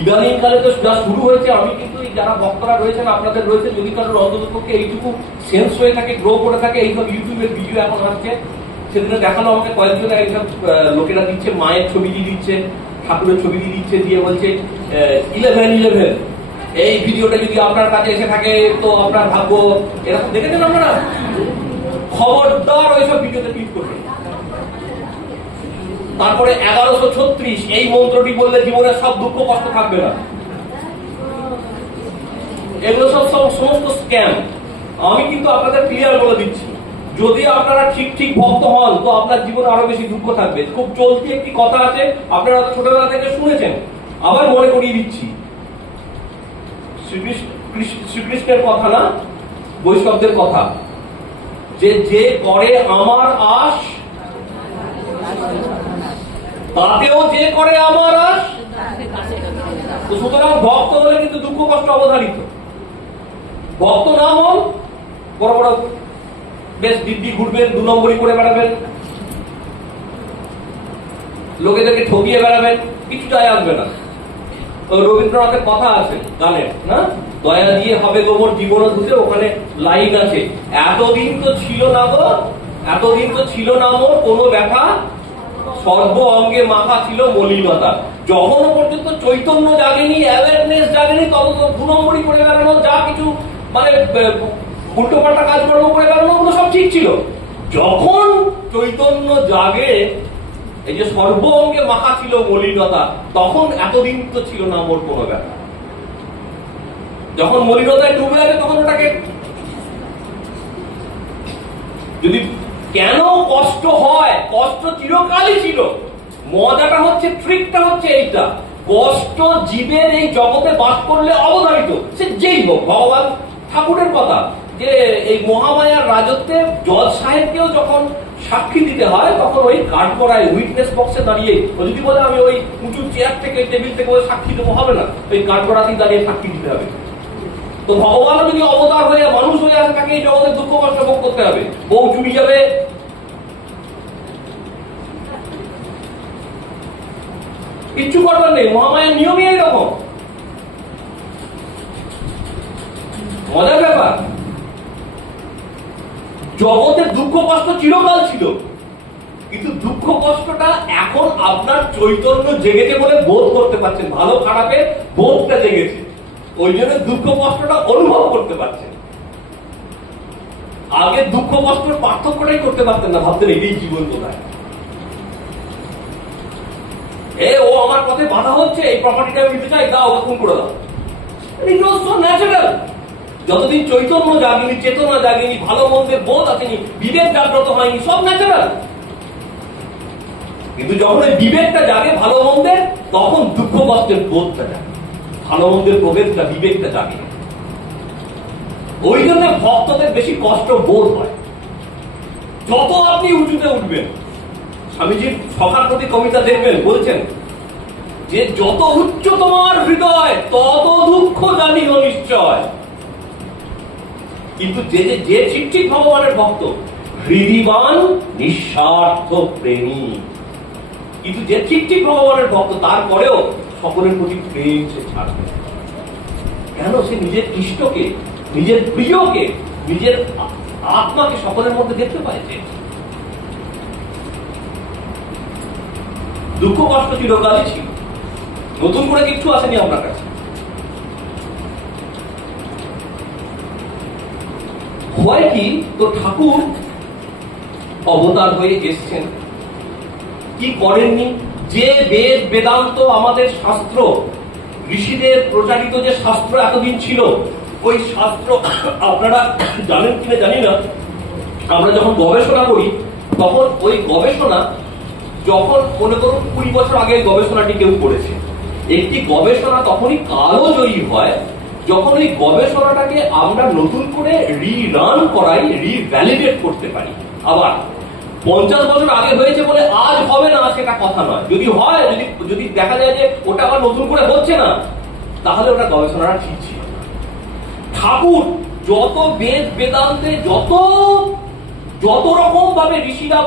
ইদানিং কালে তো যা শুরু হয়েছে, আমি কিন্তু যারা বক্তারা রয়েছেন, আপনাদের রয়েছে, যদি কারোর অন্ততপক্ষে এইটুকু সেন্স হয়ে থাকে, গ্রো করে থাকে, এইসব ইউটিউবের ভিডিও এখন আসছে, সেদিনে দেখানো আমাকে কয়েকজন এইসব লোকেরা দিচ্ছে, মায়ের ছবি দিয়ে দিচ্ছে, ঠাকুরের ছবি দিয়ে দিচ্ছে, দিয়ে বলছে 11/11 এই ভিডিওটা যদি আপনার কাছে এসে থাকে তো আপনার ভাগ্য। এরকম দেখেছেন আপনারা? খবরদার ওইসব ভিডিওতে ক্লিক করবেন। তারপরে 1136 এই মন্ত্রটি বললে জীবনের সব দুঃখ কষ্ট থাকবে না। এগুলো সব সমস্ত স্ক্যাম। আমি কিন্তু আপনাদের ক্লিয়ার বলে দিচ্ছি, যদি আপনারা ঠিক ঠিক ভক্ত হন তো আপনার জীবনে আরো বেশি দুঃখ থাকবে। খুব চলতি একটি কথা আছে, আপনারা ছোটবেলা থেকে শুনেছেন, আবার মনে করিয়ে দিচ্ছি। শ্রীকৃষ্ণের কথা না, বৈষ্ণবদের কথা, যে যে করে আমার আশ তাতেও যে করে আমার আশ। তো সুতরাং ভক্ত হলে কিন্তু দুঃখ কষ্ট অবধারিত। ভক্ত না হন, বড় বড় বেশ দিব্যি ঘুরবেন, 2 নম্বরই করে বেড়াবেন, লোকেদেরকে ঠকিয়ে বেড়াবেন, কিছু যায় আসবে না। রবীন্দ্রনাথের কথা আছে গানের না, দয়া দিয়ে হবে গোবর জীবন ধুতে, ওখানে লাইন আছে, এতদিন তো ছিল না গো, এতদিন তো ছিল না মোর কোনো ব্যথা, সর্ব অঙ্গে মাখা ছিল মলিনতা। যখন পর্যন্ত চৈতন্য জাগেনি, অ্যাওয়ারনেস জাগেনি, তত তো 2 নম্বরই করে বেড়ানো, যা কিছু মানে উল্টো পাল্টা কাজকর্ম করে বেড়ানো, ওগুলো সব ঠিক ছিল। যখন চৈতন্য জাগে, এই যে সর্ব অঙ্গে মাখা ছিল মলিনতা, তখন এতদিন তো ছিল না মোর কোনো ব্যথা। যখন মলিনতায় ডুবে যাবে তখন ওটাকে, যদি কেন কষ্ট হয়, কষ্ট চিরকালই ছিল। মজাটা হচ্ছে, ট্রিকটা হচ্ছে এইটা, কষ্ট জীবের এই জগতে বাস করলে অবধারিত, সে যেই হোক। ভগবান ঠাকুরের কথা যে এই মহামায়ার রাজত্বে জজ সাহেবকেও যখন সাক্ষী দিতে হয়, তখন ওই কাঠগড়ায় উইটনেস বক্সে দাঁড়িয়ে, ও যদি বলে আমি ওই উঁচু চেয়ার থেকে, টেবিল থেকে ওই সাক্ষী দেবো, হবে না, ওই কাঠগড়াতেই দাঁড়িয়ে সাক্ষী দিতে হবে। তো ভগবানও যদি অবতার হয়ে মানুষ হয়ে আসে, তাকে এই জগতে দুঃখ কষ্ট ভোগ করতে হবে। বউ চুরি যাবে, কিচ্ছু করবার নেই, মহামায়ার নিয়মই এইরকম। মজার ব্যাপার, জগতের দুঃখ কষ্ট চিরকাল ছিল, কিন্তু দুঃখ কষ্টটা এখন আপনার চৈতন্য জেগেছে বলে বোধ করতে পারছেন, ভালো খারাপের বোধটা জেগেছে, ওই জন্য দুঃখ কষ্টটা অনুভব করতে পারছেন। আগে দুঃখ কষ্টের পার্থক্যটাই করতে পারতেন না, ভাবতেন এটাই জীবন কোথায়, ও আমার পথে বাধা হচ্ছে, এই প্রপার্টিটা আমি নিতে চাই, দাও, খুন করে দাও। ন্যাচারাল। যতদিন চৈতন্য জাগেনি, চেতনা জাগেনি, ভালো মন্দের বোধ আসেনি, বিবেক জাগ্রত হয়নি, সব ন্যাচারাল। কিন্তু যখন ওই বিবেকটা জাগে ভালো মন্দের, তখন দুঃখ কষ্টের বোধটা জাগে, ভালো মন্দের প্রভেদটা, বিবেকটা জাগে। ওই জন্য ভক্তদের বেশি কষ্ট বোধ হয়। যত আপনি উঁচুতে উঠবেন, স্বামীজির সখার প্রতি কবিতা দেখবেন, বলছেন যে যত উচ্চ তোমার হৃদয়, তত দুঃখ জানিও নিশ্চয়। কিন্তু যে ঠিক ঠিক ভগবানের ভক্ত, হৃদিবান নিঃস্বার্থ প্রেমী, কিন্তু যে ঠিক ঠিক ভগবানের ভক্ত, তারপরেও সকলের প্রতি প্রেম সে ছাড়বে। কেন? সে নিজের ইষ্টকে, নিজের প্রিয়কে, নিজের আত্মাকে সকলের মধ্যে দেখতে পাইছে। দুঃখ কষ্ট চিরকালই ছিল, নতুন করে কিছু আসেনি আপনার কাছে। হয় কি, তো ঠাকুর অবতার হয়ে এসছেন, কি করেননি? যে বেদ বেদান্ত আমাদের শাস্ত্র, ঋষিদের প্রচারিত যে শাস্ত্র এতদিন ছিল, ওই শাস্ত্র আপনারা জানেন কিনা জানি না, আমরা যখন গবেষণা করি তখন ওই গবেষণা, যখন মনে করুন 20 বছর আগে গবেষণাটি কেউ করেছে, একটি গবেষণা তখনই কালজয়ী হয় যখন ওই গবেষণাটাকে আমরা নতুন করে রিরান করাই, রিভ্যালিডেট করতে পারি। আবার 50 বছর আগে হয়েছে বলে আজ হবে না সেটা কথা নয়। যদি হয়, যদি দেখা যায় যে ওটা আবার নতুন করে হচ্ছে না, তাহলে ওটা গবেষণাটা ঠিক ছিল। ঠাকুর যত বেদ বেদান্তে যত রকম ভাবে ঋষিরা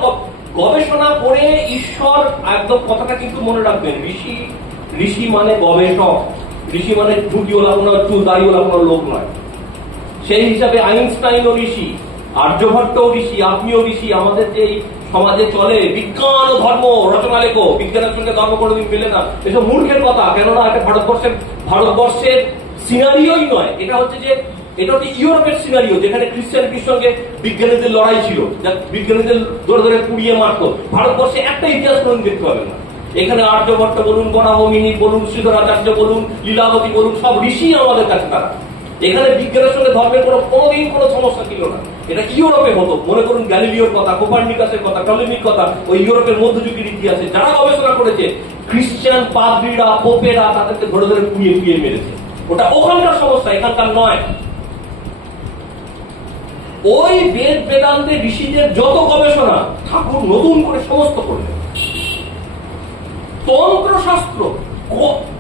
গবেষণা করে ঈশ্বর, একদম কথাটা কিন্তু মনে রাখবেন, ঋষি মানে গবেষক, ঋষি মানে ঝুঁকিওয়ালা কোনো দাড়িওয়ালা কোনো লোক নয়। সেই হিসাবে আইনস্টাইনও ঋষি, আর্যভট্ট ঋষি, আপনিও ঋষি। আমাদের যে সমাজে চলে বিজ্ঞান ও ধর্ম রচনা লেখো, বিজ্ঞানের সঙ্গে ধর্ম কোনোদিন মেলে না, এসব মূর্খের কথা। কেননা এটা ভারতবর্ষের সিনারিওই নয়, এটা হচ্ছে ইউরোপের সিনারিও, যেখানে খ্রিস্টানিটির সঙ্গে বিজ্ঞানীদের লড়াই ছিল, বিজ্ঞানীদের ধরে ধরে পুড়িয়ে মারত। ভারতবর্ষে একটা ইতিহাস কোনদিন দেখতে পাবেন না। এখানে আর্যভট্ট বলুন, বরাহমিনী বলুন, শ্রীধরাচার্য বলুন, লীলাবতী বলুন, সব ঋষি আমাদের কাছে তারা। এখানে বিজ্ঞানের সঙ্গে ধর্মের কোনোদিন কোনো সমস্যা ছিল না। এটা ইউরোপে হতো। মনে করুন গ্যালিলিওর কথা, কোপার্নিকাসের কথা, টলেমির কথা, ওই ইউরোপের মধ্যযুগের ইতিহাসে যারা গবেষণা করেছে, খ্রিস্টান পাদ্রীরা, পোপেরা তাদেরকে ধরে ধরে পুড়িয়ে মেরেছে। ওটা ওখানকার সমস্যা, এখানকার নয়। ওই বেদ বেদান্তে ঋষিদের যত গবেষণা ঠাকুর নতুন করে সমস্ত করলেন। তন্ত্রশাস্ত্র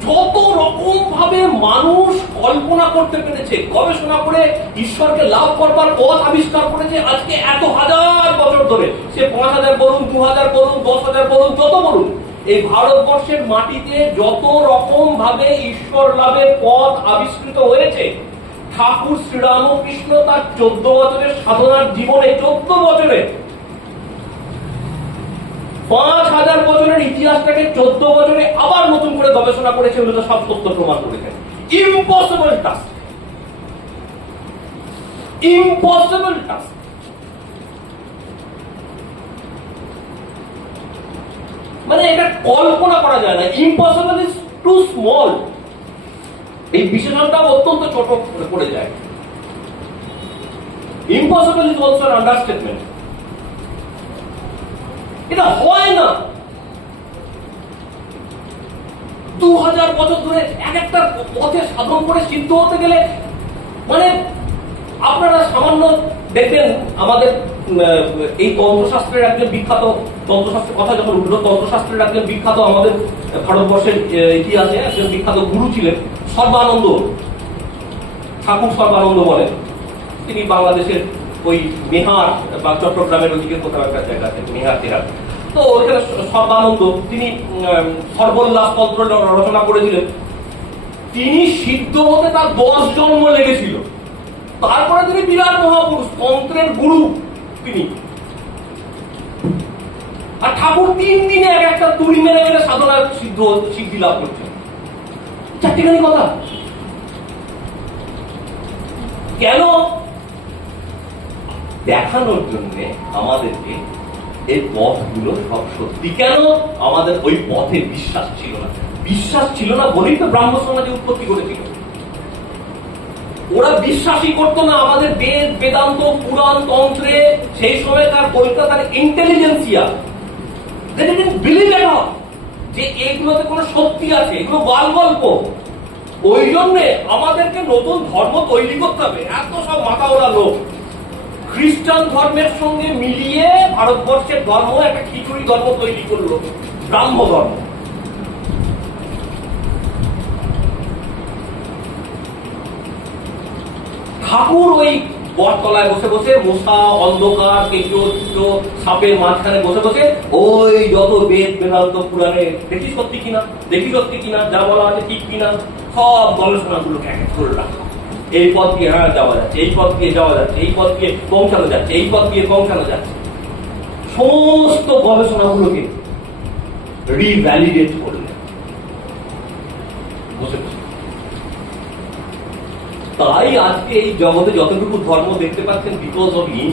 যত রকম ভাবে মানুষ কল্পনা করতে পেরেছে, গবেষণা করে ঈশ্বরকে লাভ করবার পথ আবিষ্কার করেছে। আজকে এত হাজার বছর ধরে, সে 5000 বলুন, 2000 বলুন, 10,000 বলুন, যত বলুন, এই ভারতবর্ষের মাটিতে যত রকম ভাবে ঈশ্বর লাভের পথ আবিষ্কৃত হয়েছে, ঠাকুর শ্রীরামকৃষ্ণ তার 14 বছরের সাধনার জীবনে, 14 বছরে 5000 বছরের ইতিহাসটাকে 14 বছরে আবার নতুন করে গবেষণা করেছে, ওগুলো সব সত্য প্রমাণ করেছেন। Impossible task, impossible task. মানে এটা কল্পনা করা যায় না। Impossible is too small. এই বিশেষণটা অত্যন্ত ছোট পড়ে যায়। Impossible is also an understatement. এটা হয় না। 2000 বছর ধরে এক একটা পথে সাধন করে সিদ্ধ হতে গেলে, মানে আপনারা সামান্য দেখবেন আমাদের এই তন্ত্রশাস্ত্রের একজন বিখ্যাত, তন্ত্রশাস্ত্রের কথা যখন উঠল, তন্ত্রশাস্ত্রের একজন বিখ্যাত আমাদের ভারতবর্ষের ইতিহাসে একজন বিখ্যাত গুরু ছিলেন সর্বানন্দ ঠাকুর। সর্বানন্দ বলেন, তিনি বাংলাদেশের ওই মেহার বা চট্টগ্রামের ওইদিকে কোথাও একটা জায়গা আছে, মেহার তেহার। তো ওইখানে সর্বানন্দ তিনি সর্বোল্লাস তন্ত্র রচনা করেছিলেন। তিনি সিদ্ধ হতে তার 10 জন্ম লেগেছিল। তারপরে তিনি বিরাট মহাপুরুষ, তন্ত্রের গুরু তিনি। আর ঠাকুর 3 দিনে এক একটা তুড়ি মেরে মেরে সাধনার সিদ্ধি লাভ করছেন। চারটিখানি কথা। কেন? দেখানোর জন্য আমাদেরকে এই পথগুলো সব সত্যি। কেন? আমাদের ওই পথে বিশ্বাস ছিল না। বিশ্বাস ছিল না বলেই তো ব্রাহ্ম সমাজে উৎপত্তি করেছিল। ওরা বিশ্বাসই করতো না আমাদের বেদ বেদান্ত পুরাণ তন্ত্রে। সেই সময় তার কলকাতার ইন্টেলিজেন্সিয়া যে এইগুলোতে কোনো সত্যি আছে, এগুলো বাল গল্প। ওই জন্যে আমাদেরকে নতুন ধর্ম তৈরি করতে হবে। এত সব মাথা ওরা লোক খ্রিস্টান ধর্মের সঙ্গে মিলিয়ে ভারতবর্ষের ধর্ম একটা খিচুড়ি ধর্ম তৈরি করলো, ব্রাহ্ম ধর্ম। ঠাকুর ওই বটতলায় বসে বসে, মশা অন্ধকার কেঁচো সাপের মাঝখানে বসে বসে ওই যত বেদ বেদান্ত পুরাণে দেখি সত্যি কিনা যা বলা আছে ঠিক কিনা সব গবেষণাগুলোকে এক করে রাখা। এই পথ দিয়ে যাওয়া যাচ্ছে, এই পথ দিয়ে যাওয়া যাচ্ছে, এই পথ দিয়ে পৌঁছানো যাচ্ছে, এই পথ দিয়ে পৌঁছানো যাচ্ছে। সমস্ত গবেষণাগুলোকে রিভ্যালিডেট করলেন বসে বসে। তাই আজকে এই জগতে যতটুকু ধর্ম দেখতে পাচ্ছেন, বিকজ অফ হিম।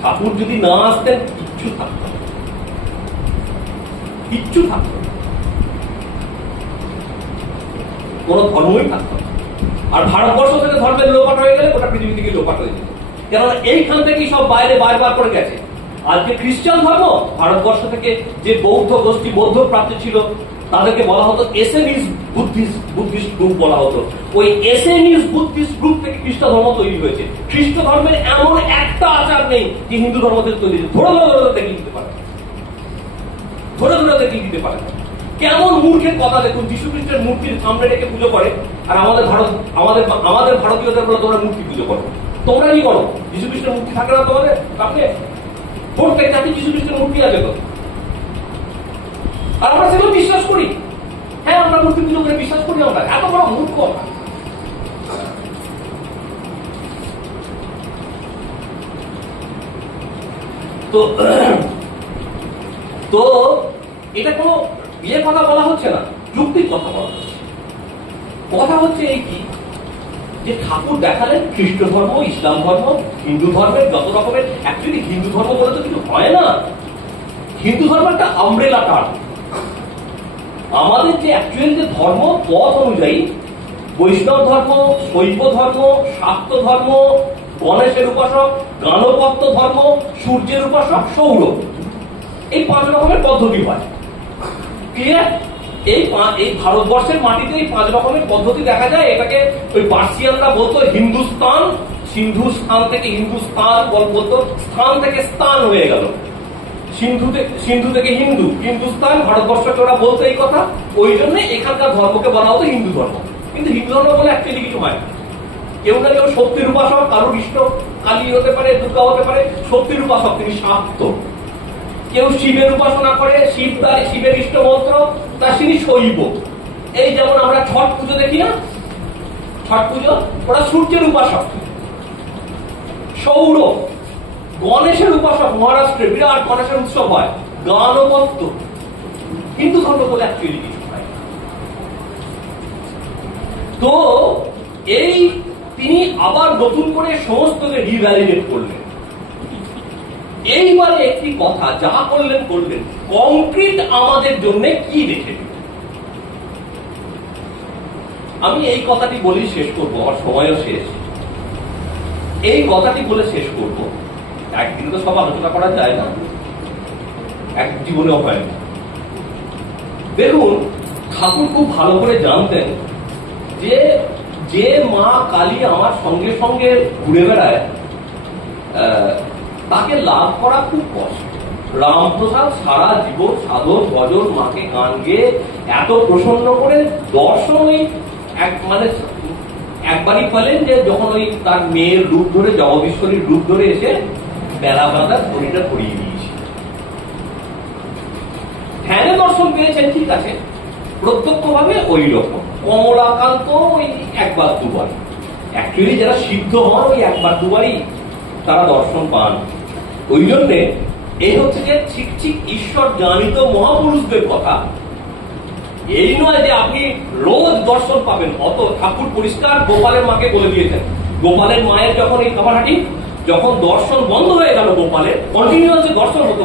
ঠাকুর যদি না আসতেন কিচ্ছু থাকতো না, কিচ্ছু থাকতো না, কোন ধর্মই থাকতো না। আর ভারতবর্ষ থেকে ধর্মের লোপাট হয়ে গেলে গোটা পৃথিবী থেকে লোপাট হয়ে যেত। কেননা এইখান থেকেই সব বাইরে বারবার করে গেছে। আজকে খ্রিস্টান ধর্ম ভারতবর্ষ থেকে যে বৌদ্ধ গোষ্ঠী, বৌদ্ধ প্রাচ্য ছিল, তাদেরকে বলা হতো এসএনিস বুদ্ধিস্ট গ্রুপ বলা হতো। ওই এসএনিস বুদ্ধিস্ট গ্রুপ থেকে খ্রিস্ট ধর্ম তৈরি হয়েছে। খ্রিস্ট ধর্মের এমন একটা আচার নেই যে হিন্দু ধর্ম থেকে তৈরি হয়েছে। ধরে ধরে দেখিয়ে দিতে পারে, ধরে ধরে দেখিয়ে দিতে পারে। কেমন মূর্খের কথা দেখুন, যীশু খ্রিস্টের মূর্তির সামনে রেখে পুজো করে, আর আমাদের ভারতীয়দের বলে তোমরা মূর্তি পুজো করো। তোমরা কি করো? যীশু খ্রিস্টের মূর্তি থাকে না তোমাদের সামনে? প্রত্যেক জাতি যীশু খ্রিস্টের মূর্তি আছে তো, আর আমরা সেগুলো বিশ্বাস করি। হ্যাঁ, আমরা মূর্তি পুজো করে বিশ্বাস করি। আমরা এত বড় মূর্খ আমরা। তো এটা কোনো বিয়ে কথা বলা হচ্ছে না, যুক্তির কথা বলা হচ্ছে। কথা হচ্ছে এই কি, যে ঠাকুর দেখালেন খ্রিস্ট ধর্ম, ইসলাম ধর্ম, হিন্দু ধর্মের যত রকমের, অ্যাকচুয়ালি হিন্দু ধর্ম বলে তো কিছু হয় না। হিন্দু ধর্ম একটা আমব্রেলা টার্ম। আমাদের যে অ্যাকচুয়ালি যে ধর্ম পথ অনুযায়ী, বৈষ্ণব ধর্ম, শৈব ধর্ম, শাক্ত ধর্ম, গণেশের উপাসক, গাণপত্য ধর্ম, সূর্যের উপাসক, সৌর, এই 5 রকমের পদ্ধতি হয়। ক্লিয়ার? এই ভারতবর্ষের মাটিতে এই 5 রকমের পদ্ধতি দেখা যায়। এটাকে ওই পার্সিয়ানরা বলতো হিন্দুস্তান, সিন্ধু স্থান থেকে হিন্দুস্তান বলতো, স্থান থেকে স্থান হয়ে গেল, সিন্ধু থেকে হিন্দু, হিন্দুস্তান, ভারতবর্ষকে ওরা বলতো এই কথা। ওই জন্য এখানকার ধর্মকে বলা হতো হিন্দু ধর্ম। কিন্তু হিন্দু ধর্ম বলে অ্যাকচুয়ালি কিছু হয় না। কেউ না কেউ শক্তির উপাসক, কারোর ইষ্ট কালী হতে পারে, দুর্গা হতে পারে, শক্তির উপাসক তিনি শাক্ত। কেউ শিবের উপাসনা করে, শিবের ইষ্ট মন্ত্র, তার তিনি শৈব। এই যেমন আমরা ছট পুজো দেখি না, ছট পুজো, ওরা সূর্যের উপাসক। সৌর, গণেশের উপাসক, মহারাষ্ট্রে বিরাট গণেশের উৎসব হয়, গাণপত্য। হিন্দু ধর্ম বলে অ্যাকচুয়ালি কিছু হয়। তো এই তিনি আবার নতুন করে সমস্তকে রিভ্যালিডেট করলেন। এইবারে একটি কথা যা করলেন কংক্রিট আমাদের জন্য কি রেখে দিলেন। আমি এই কথাটি বলি শেষ করবো, আমার সময়ও শেষ। এই কথাটি বলে শেষ করবো। একদিন তো সব আলোচনা করা যায় না, এক জীবনেও হয় না। দেখুন, ঠাকুর খুব ভালো করে জানতেন যে যে মা কালী আমার সঙ্গে সঙ্গে ঘুরে বেড়ায়, তাকে লাভ করা খুব কষ্ট। রামপ্রসাদ সারা জীবন সাধন ভজন মাকে গান গেয়ে এত প্রসন্ন করে দর্শন, ওই একবারই পেলেন যে যখন ওই তার মেয়ের রূপ ধরে, জগদীশ্বরীর রূপ ধরে এসে বেলা বাঁধার শরীরটা ধরিয়ে দিয়েছে। ধ্যানে দর্শন পেয়েছেন, ঠিক আছে, প্রত্যক্ষ ভাবে ওই রকম কমলাকান্ত ওই একবার দুবার। অ্যাকচুয়ালি যারা সিদ্ধ হন ওই একবার দুবারই তারা দর্শন পান। ওই জন্যে এই হচ্ছে যে ঠিক ঠিক ঈশ্বর জানিত মহাপুরুষদের কথা। এই নয় যে আপনি রোজ দর্শন পাবেন, অত ঠাকুর পরিষ্কার গোপালের মাকে বলে দিয়েছেন। গোপালের মায়ের যখন এই কামারহাটি যখন দর্শন বন্ধ হয়ে গেল, গোপালের কন্টিনিউয়াসলি দর্শন হতো,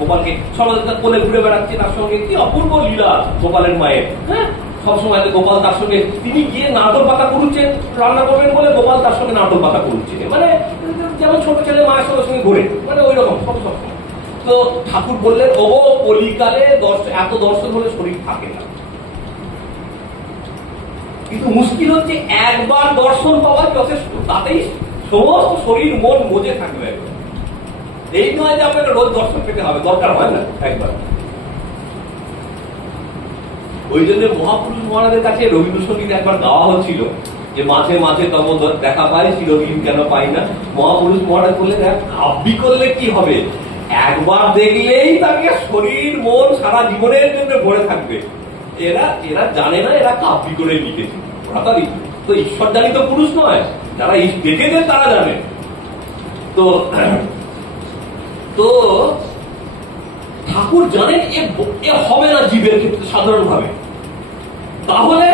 গোপালকে সর্বদা কোলে ঘুরে বেড়াচ্ছে, তার সঙ্গে কি অপূর্ব লীলা গোপালের মায়ের। হ্যাঁ, সবসময় গোপাল তার সঙ্গে, তিনি গিয়ে নারকোল পাতা কুড়ুচ্ছেন, রান্না করবেন বলে গোপাল তার সঙ্গে নারকোল পাতা কুড়ুচ্ছে, মানে যেমন ছোট ছেলে মায়ের সঙ্গে ঘুরে, মানে ওই রকম সবসময়। তো ঠাকুর বললেন, ও কলিকালে এত দর্শন হলে শরীর থাকে না। কিন্তু মুশকিল হচ্ছে একবার দর্শন পাওয়া যথেষ্ট, তাতেই সমস্ত শরীর মন মজে থাকবে। এই নয় যে আপনাকে রোজ দর্শন পেতে হবে, দরকার হয় না একবার। ওই জন্য মহাপুরুষ মহারাজের কাছে রবীন্দ্রসঙ্গীত একবার গাওয়া হচ্ছিল যে মাঝে মাঝে তব দেখা পাই, চিরদিন কেন পাই না। মহাপুরুষ মহারাজ বললেন, কাব্যি করলে কি হবে, একবার দেখলেই তাকে শরীর মন সারা জীবনের জন্য ভরে থাকবে। এরা জানে না এরা কাব্যি করে লিখেছে, ওরা তো ঈশ্বর জানিত পুরুষ নয়, যারা দেখেছেন তারা জানে। তো ঠাকুর জানেন এ হবে না জীবের ক্ষেত্রে সাধারণভাবে। তাহলে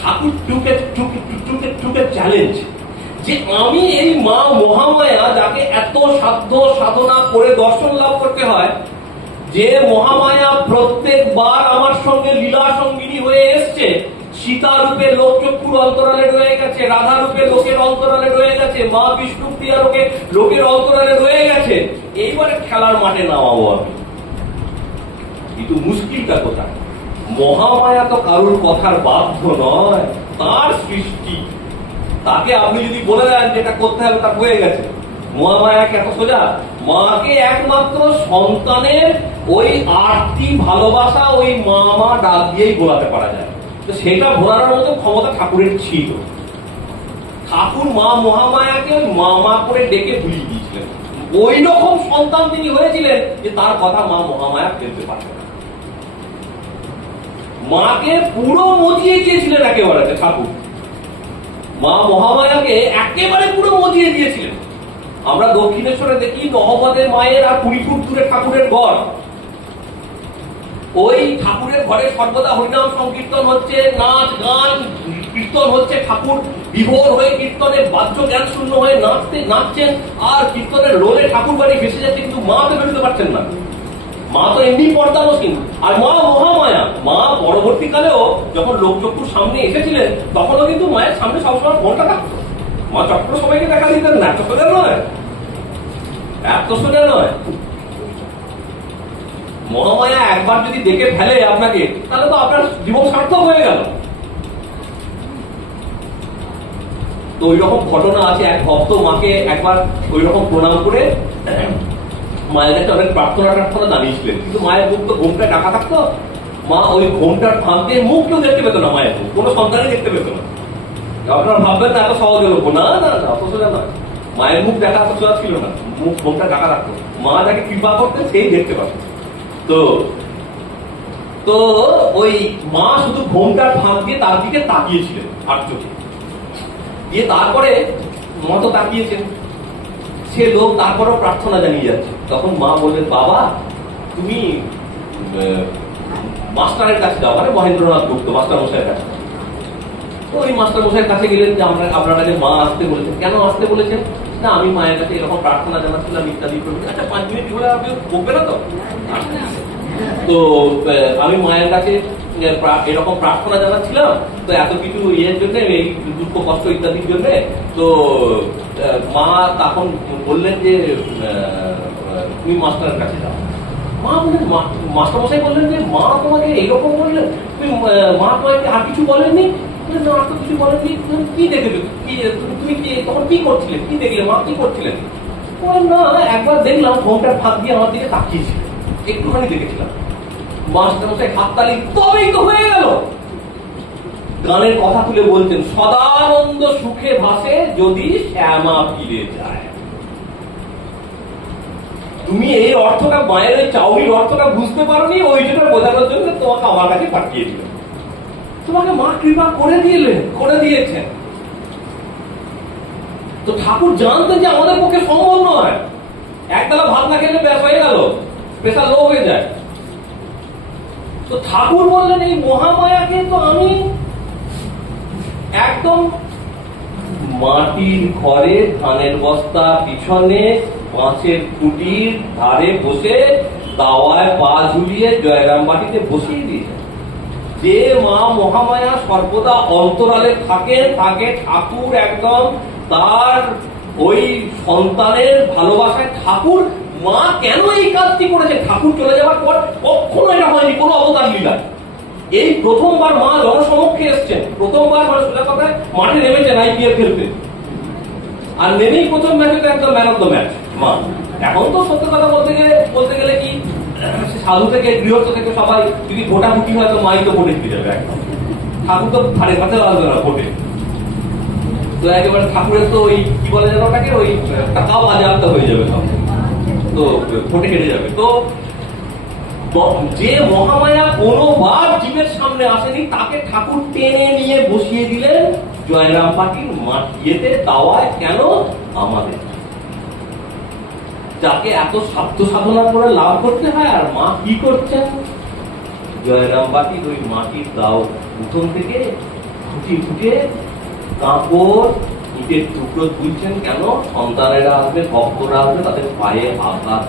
ঠাকুর টুকে চ্যালেঞ্জ যে আমি এই মা মহামায়া, যাকে এত সাধ্য সাধনা করে দর্শন লাভ করতে হয়, যে মহামায়া প্রত্যেকবার আমার সঙ্গে লীলা সঙ্গিনী হয়ে এসছে, সীতা রূপে লোক চক্ষুর অন্তরালে রয়ে গেছে, রাধা রূপে লোকের অন্তরালে রয়ে গেছে, মা বিষ্ণু প্রিয়া লোকের অন্তরালে রয়ে গেছে, এইবারে খেলার মাঠে নামাবো আমি। কিন্তু মুশকিলটা কোথায়? মহামায়া তো কারোর কথার বাধ্য নয়, তার সৃষ্টি। তাকে আপনি যদি বলে দেন যেটা করতে হবে তা হয়ে গেছে। মহামায়াকে এত সোজা? মাকে একমাত্র সন্তানের ওই আর্থি ভালোবাসা, ওই মা ডাক দিয়েই বোলাতে পারা যায়। তো সেটা ভোলানোর মতো ক্ষমতা ঠাকুরের ছিল। ঠাকুর মা মহামায়াকে মা করে ডেকে ভুলিয়ে দিয়েছিলেন। ওই রকম সন্তান তিনি হয়েছিলেন যে তার কথা মা মহামায়া ফেলতে পারতেন না। মাকে পুরো মজিয়ে দিয়েছিলেন একেবারে ঠাকুর। মা মহামায়াকে একেবারে পুরো মজিয়ে দিয়েছিলেন। আমরা দক্ষিণেশ্বরে দেখি নহবতের মায়ের আর 20 ফুট দূরে ঠাকুরের ঘর। ওই ঠাকুরের ঘরে সর্বদা হরিনাম সংকীর্তন হচ্ছে, নাচ গান কীর্তন হচ্ছে। ঠাকুর বিভোর হয়ে কীর্তনে বাদ্য জ্ঞান শূন্য হয়ে নাচছেন, আর কীর্তনের রোলে ঠাকুর বাড়ি ভেসে যাচ্ছে, কিন্তু মা তো বেরোতে পারছেন না। মা তো এমনি পর্দানসীন। আর মা মহামায়া, মা পরবর্তীকালেও যখন লোকচক্ষুর সামনে এসেছিলেন তখনও কিন্তু মায়ের সামনে সবসময় ফোনটা থাকতো। মা চক্র সবাইকে দেখা দিতেন না। এত সোজা নয়, এত সোজা নয়। মহামায়া একবার যদি দেখে ফেলে আপনাকে, তাহলে তো আপনার জীবন সার্থক হয়ে গেল। তো ওই রকম ঘটনা আছে। এক ভক্ত মাকে একবার ওই রকম প্রণাম করে মায়ের কাছে অনেক প্রার্থনা জানিয়েছিলেন, কিন্তু মায়ের মুখ তো ঘোমটায় ঢাকা থাকতো। মা ওই ঘোমটার ফাঁক দিয়ে মুখ কেউ দেখতে পেত না, মায়ের মুখ কোনো সন্তানই দেখতে পেত না। আপনারা ভাববেন না এত সহজ হলো, না না না, অত সোজা নয়। মায়ের মুখ দেখা এত সোজা ছিল না, মুখ ঘোমটা ঢাকা রাখতো। মা যাকে কৃপা করতেন সেই দেখতে পারত। তো ওই মা শুধু ঘোমটার ফাঁক দিয়ে তার দিকে তাকিয়েছিলেন আর চোখে দিয়ে। তারপরে মা তো তাকিয়েছেন, সে লোক তারপরও প্রার্থনা জানিয়ে যাচ্ছে। তখন মা বললেন, বাবা তুমি মাস্টারের কাছে যাও, মানে মহেন্দ্রনাথ গুপ্ত মাস্টার মশাইয়ের কাছে। তো ওই মাস্টার মশাইয়ের কাছে গেলেন যে আপনার কাছে মা আসতে বলেছেন। কেন আসতে বলেছেন? না আমি মায়ের কাছে এরকম প্রার্থনা জানাচ্ছিলাম ইত্যাদি। আচ্ছা 5 মিনিট হলে আপনি বলবেন না তো? তো আমি মায়ের কাছে এরকম প্রার্থনা জানাচ্ছিলাম, তো এত কিছু ইয়ের জন্য, এই দুঃখ কষ্ট ইত্যাদির জন্য। তো মা তখন বললেন যে তুমি মাস্টারের কাছে যাও। মা বললেন, মাস্টারমশাই বললেন যে মা তোমাকে এইরকম বললেন, তুমি মা তোমাকে আর কিছু বলেননি? না আর তো কিছু বলেননি। তুমি কি দেখলে? তুমি তখন কি করছিলে? কি দেখলে? মা কি করছিলেন? না একবার দেখলাম ঘোমটার ফাঁক দিয়ে আমার দিকে তাকিয়েছিল, একটুখানি দেখেছিলাম। মাস্টারমশাই হাততালি, তবেই তো হয়ে গেল। গানের কথা তুলে বলছেন, সদানন্দ সুখে ভাসে যদি শ্যামা ফিরে যায়। তুমি এই অর্থটা, মায়ের ওই চাউরির অর্থটা বুঝতে পারোনি, ওই জন্য বোঝানোর জন্য তোমাকে আমার কাছে পাঠিয়ে দিল। তোমাকে মা কৃপা করে দিয়েছেন। তো ঠাকুর জানতেন যে আমাদের পক্ষে সম্ভব নয়। একবেলা ভাত না খেলে ব্যাস হয়ে গেল, প্রেশার লো হয়ে যায়। তো ঠাকুর বললেন, এই মহামায়াকে তো আমি একদম মাটির ঘরে ধানের বস্তা পিছনে মাছের খুঁটির ধারে বসে দাওয়ায় পা ঝুলিয়ে জয়রাম বাটিতে বসিয়ে দিয়েছে। যে মা মহামায়া সর্বদা অন্তরালে থাকে ঠাকুর একদম তার ওই সন্তানের ভালোবাসায়। ঠাকুর মা কেন এই কাজটি করেছে? ঠাকুর চলে যাওয়ার পর কখনো এটা হয়নি কোনো অবতার লীলা। এই প্রথমবার মা জনসমক্ষে এসছেন, প্রথমবার মানে সোজা কথায় মাঠে নেমেছেন IPL খেলতে, আর নেমেই প্রথম ম্যাচে তো একদম ম্যান অফ দ্য ম্যাচ মা। এখন তো সত্য কথা বলতে গেলে কি, সাধু থেকে গৃহস্থ থেকে সবাই যদি ভোটাভুটি হয় তো মাই তো ভোটে জিতে যাবে একদম। ঠাকুর তো ধারে কাছে আসবে না ভোটে। তো একেবারে ঠাকুরের তো ওই কি বলে যেন ওটাকে, ওই টাকাও বাজেয়াপ্ত হয়ে যাবে সব, তো ভোটে হেরে যাবে। তো যে মহামায়া কোনোবার জীবের সামনে আসেনি, তাকে ঠাকুর টেনে নিয়ে বসিয়ে দিলেন জয়রাম পাটির ইয়েতে, দাওয়ায়। কেন? আমাদের, যাকে এত সাধ্য সাধনা করে লাভ করতে হয়। আর মা কি করছেন? জয়রাম বাটির ওই মাটির দাও উঠোন থেকে ফুটে কাপড় ইটের টুকরো তুলছেন। কেন? সন্তানেরা আসবে, ভক্তরা আসবে, তাদের পায়ে আঘাত।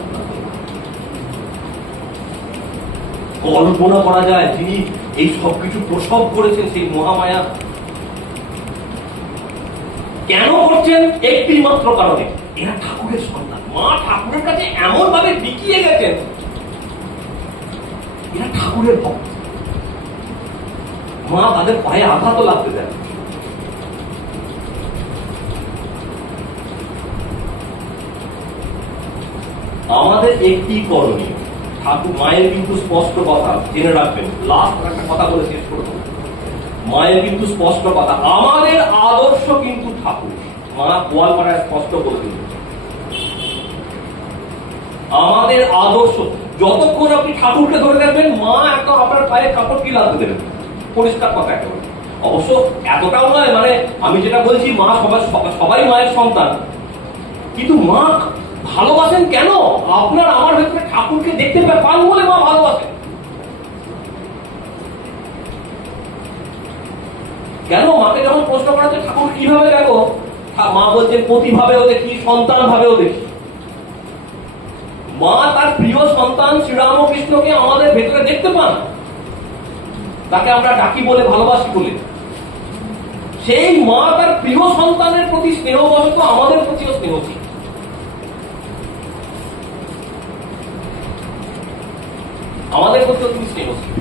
কল্পনা করা যায় যিনি এই সবকিছু প্রসব করেছেন, সেই মহামায়া কেন করছেন? একটি মাত্র কারণে, এরা ঠাকুরের সন্তান। মা ঠাকুরের কাছে এমন ভাবে বিকিয়ে গেছেন, এরা ঠাকুরের ভক্ত। মা তাদের পায়ে আঘাতও লাগতে দেন। আমাদের একটি করণীয়, ঠাকুর মায়ের কিন্তু স্পষ্ট কথা, জেনে রাখবেন, লাস্ট একটা কথা বলে শেষ করে দেবো। মায়ের কিন্তু স্পষ্ট কথা, আমাদের আদর্শ কিন্তু ঠাকুর। মা গোয়ালপাড়ায় স্পষ্ট করে দিল, আমাদের আদর্শ। যতক্ষণ আপনি ঠাকুরকে ধরে রাখবেন, মা একদম আপনার পায়ে কাপড় কি লাগতে দেবেন, পরিষ্কার কথা একেবারে। অবশ্য এতটাও নয়, মানে আমি যেটা বলছি, মা সবাই মায়ের সন্তান, কিন্তু মা ভালোবাসেন কেন? আপনার আমার ভেতরে ঠাকুরকে দেখতে পান বলে মা ভালোবাসেন। কেন মাকে যখন প্রশ্ন করা হচ্ছে ঠাকুর কিভাবে দেখো, মা বলছেন প্রতিভাবেও দেখি, সন্তান ভাবেও দেখি। মা তার প্রিয় সন্তান শ্রীরামকৃষ্ণকে আমাদের ভেতরে দেখতে পান, তাকে আমরা ডাকি বলে, ভালোবাসি বলে। সেই মা তার প্রিয় সন্তানের প্রতি স্নেহবশত আমাদের প্রতিও স্নেহশীল। আমাদের প্রতিও তিনি স্নেহশীল।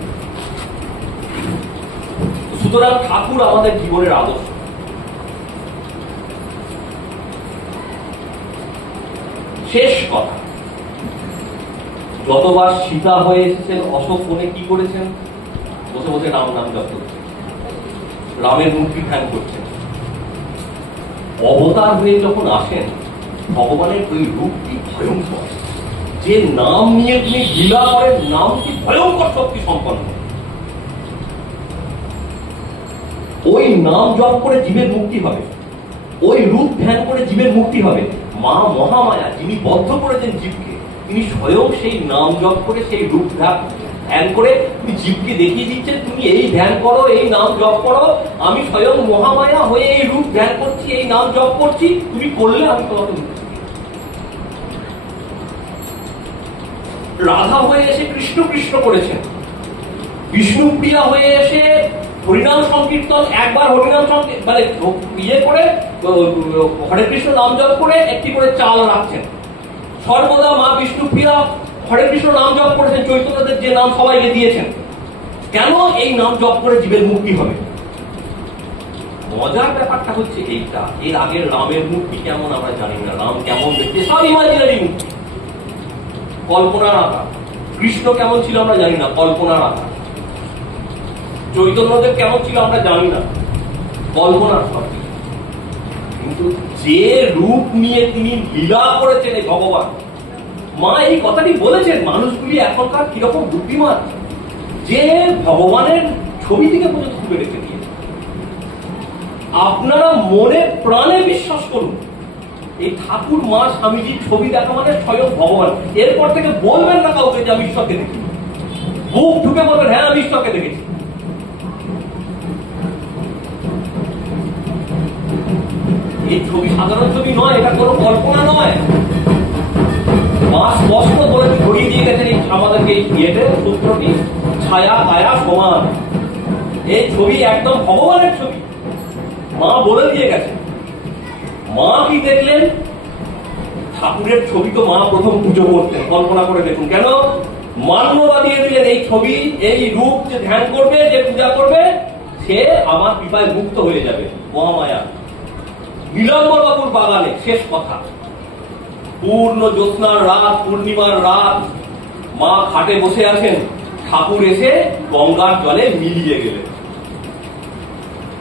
সুতরাং ঠাকুর আমাদের জীবনের আদর্শ। শেষ কথা, যতবার সীতা হয়ে এসেছেন, অশোক বনে কি করেছেন? বসে বসে রাম নাম জপ করছেন, রামের মূর্তি ধ্যান করছেন। অবতার হয়ে যখন আসেন, ভগবানের ওই রূপটি ভয়ঙ্কর। যে নাম নিয়ে তিনি লীলা করেন, নামটি ভয়ঙ্কর শক্তি সম্পন্ন। ওই নাম জপ করে জীবের মুক্তি হবে, ওই রূপ ধ্যান করে জীবের মুক্তি হবে। মা মহামায়া যিনি বদ্ধ করেছেন জীবকে, তিনি স্বয়ং সেই নাম জপ করে, সেই রূপ ধ্যান করে তুমি জীবকে দেখিয়ে দিচ্ছেন, তুমি এই ধ্যান করো, এই নাম জপ করো, আমি স্বয়ং মহামায়া হয়ে এই রূপ ধ্যান করছি, এই নাম জপ করছি, তুমি করলে আমি তোমাকে। রাধা হয়ে এসে কৃষ্ণ কৃষ্ণ করেছেন, বিষ্ণুপ্রিয়া হয়ে এসে হরিনাম সংকীর্তন, একবার হরিনাম মানে ইয়ে করে হরে কৃষ্ণ নাম জপ করে একটি করে চাল রাখছেন। সর্বদা মা বিষ্ণুপ্রিয়া হরে কৃষ্ণ নাম জপ করেছেন, চৈতন্যদেব যে নাম সবাইকে দিয়েছেন। কেন? এই নাম জপ করে জীবের মুক্তি হবে। মজার ব্যাপারটা হচ্ছে এইটা, এর আগের রামের মুক্তি কেমন আমরা জানি না, রাম কেমন দেখতে, সব ইমাজিনারি মুক্তি, কল্পনার আকার। কৃষ্ণ কেমন ছিল আমরা জানি না, কল্পনার আকার। চৈতন্যদেব কেমন ছিল আমরা জানি না, কল্পনার সব। কিন্তু যে রূপ নিয়ে তিনি লীলা করেছেন এই ভগবান, মা এই কথাটি বলেছেন, মানুষগুলি এখনকার কিরকম বুদ্ধিমান, যে ভগবানের ছবি থেকে পর্যন্ত খুলে রেখে দিয়ে। আপনারা মনে প্রাণে বিশ্বাস করুন, এই ঠাকুর মা স্বামীজির ছবি দেখা মানে স্বয়ং ভগবান। এরপর থেকে বলবেন না কাউকে যে আমি ঈশ্বরকে দেখি, বুক ঢুকে বলবেন হ্যাঁ আমি ঈশ্বরকে দেখেছি। এই ছবি সাধারণ ছবি নয়, এটা কোনো কল্পনা নয়। মা স্পষ্ট বলে ধরিয়ে দিয়ে গেছেন আমাদেরকে এই ইয়েতে, সূত্রটি ছায়া কায়া সমান। এই ছবি একদম ভগবানের ছবি, মা বলে দিয়ে গেছেন। মা কি দেখলেন? ঠাকুরের ছবি তো মা প্রথম পুজো করতেন, কল্পনা করে দেখুন। কেন? মান্যতা দিয়ে দিলেন, এই ছবি, এই রূপ যে ধ্যান করবে, যে পূজা করবে, সে আমার কৃপায় মুক্ত হয়ে যাবে। মহামায়া নীলাম্বর বাবুর বাগানে, শেষ কথা, পূর্ণ জ্যোৎস্নার রাত, পূর্ণিমার রাত, মা খাটে বসে আছেন, ঠাকুর এসে গঙ্গার জলে মিলিয়ে গেলেন।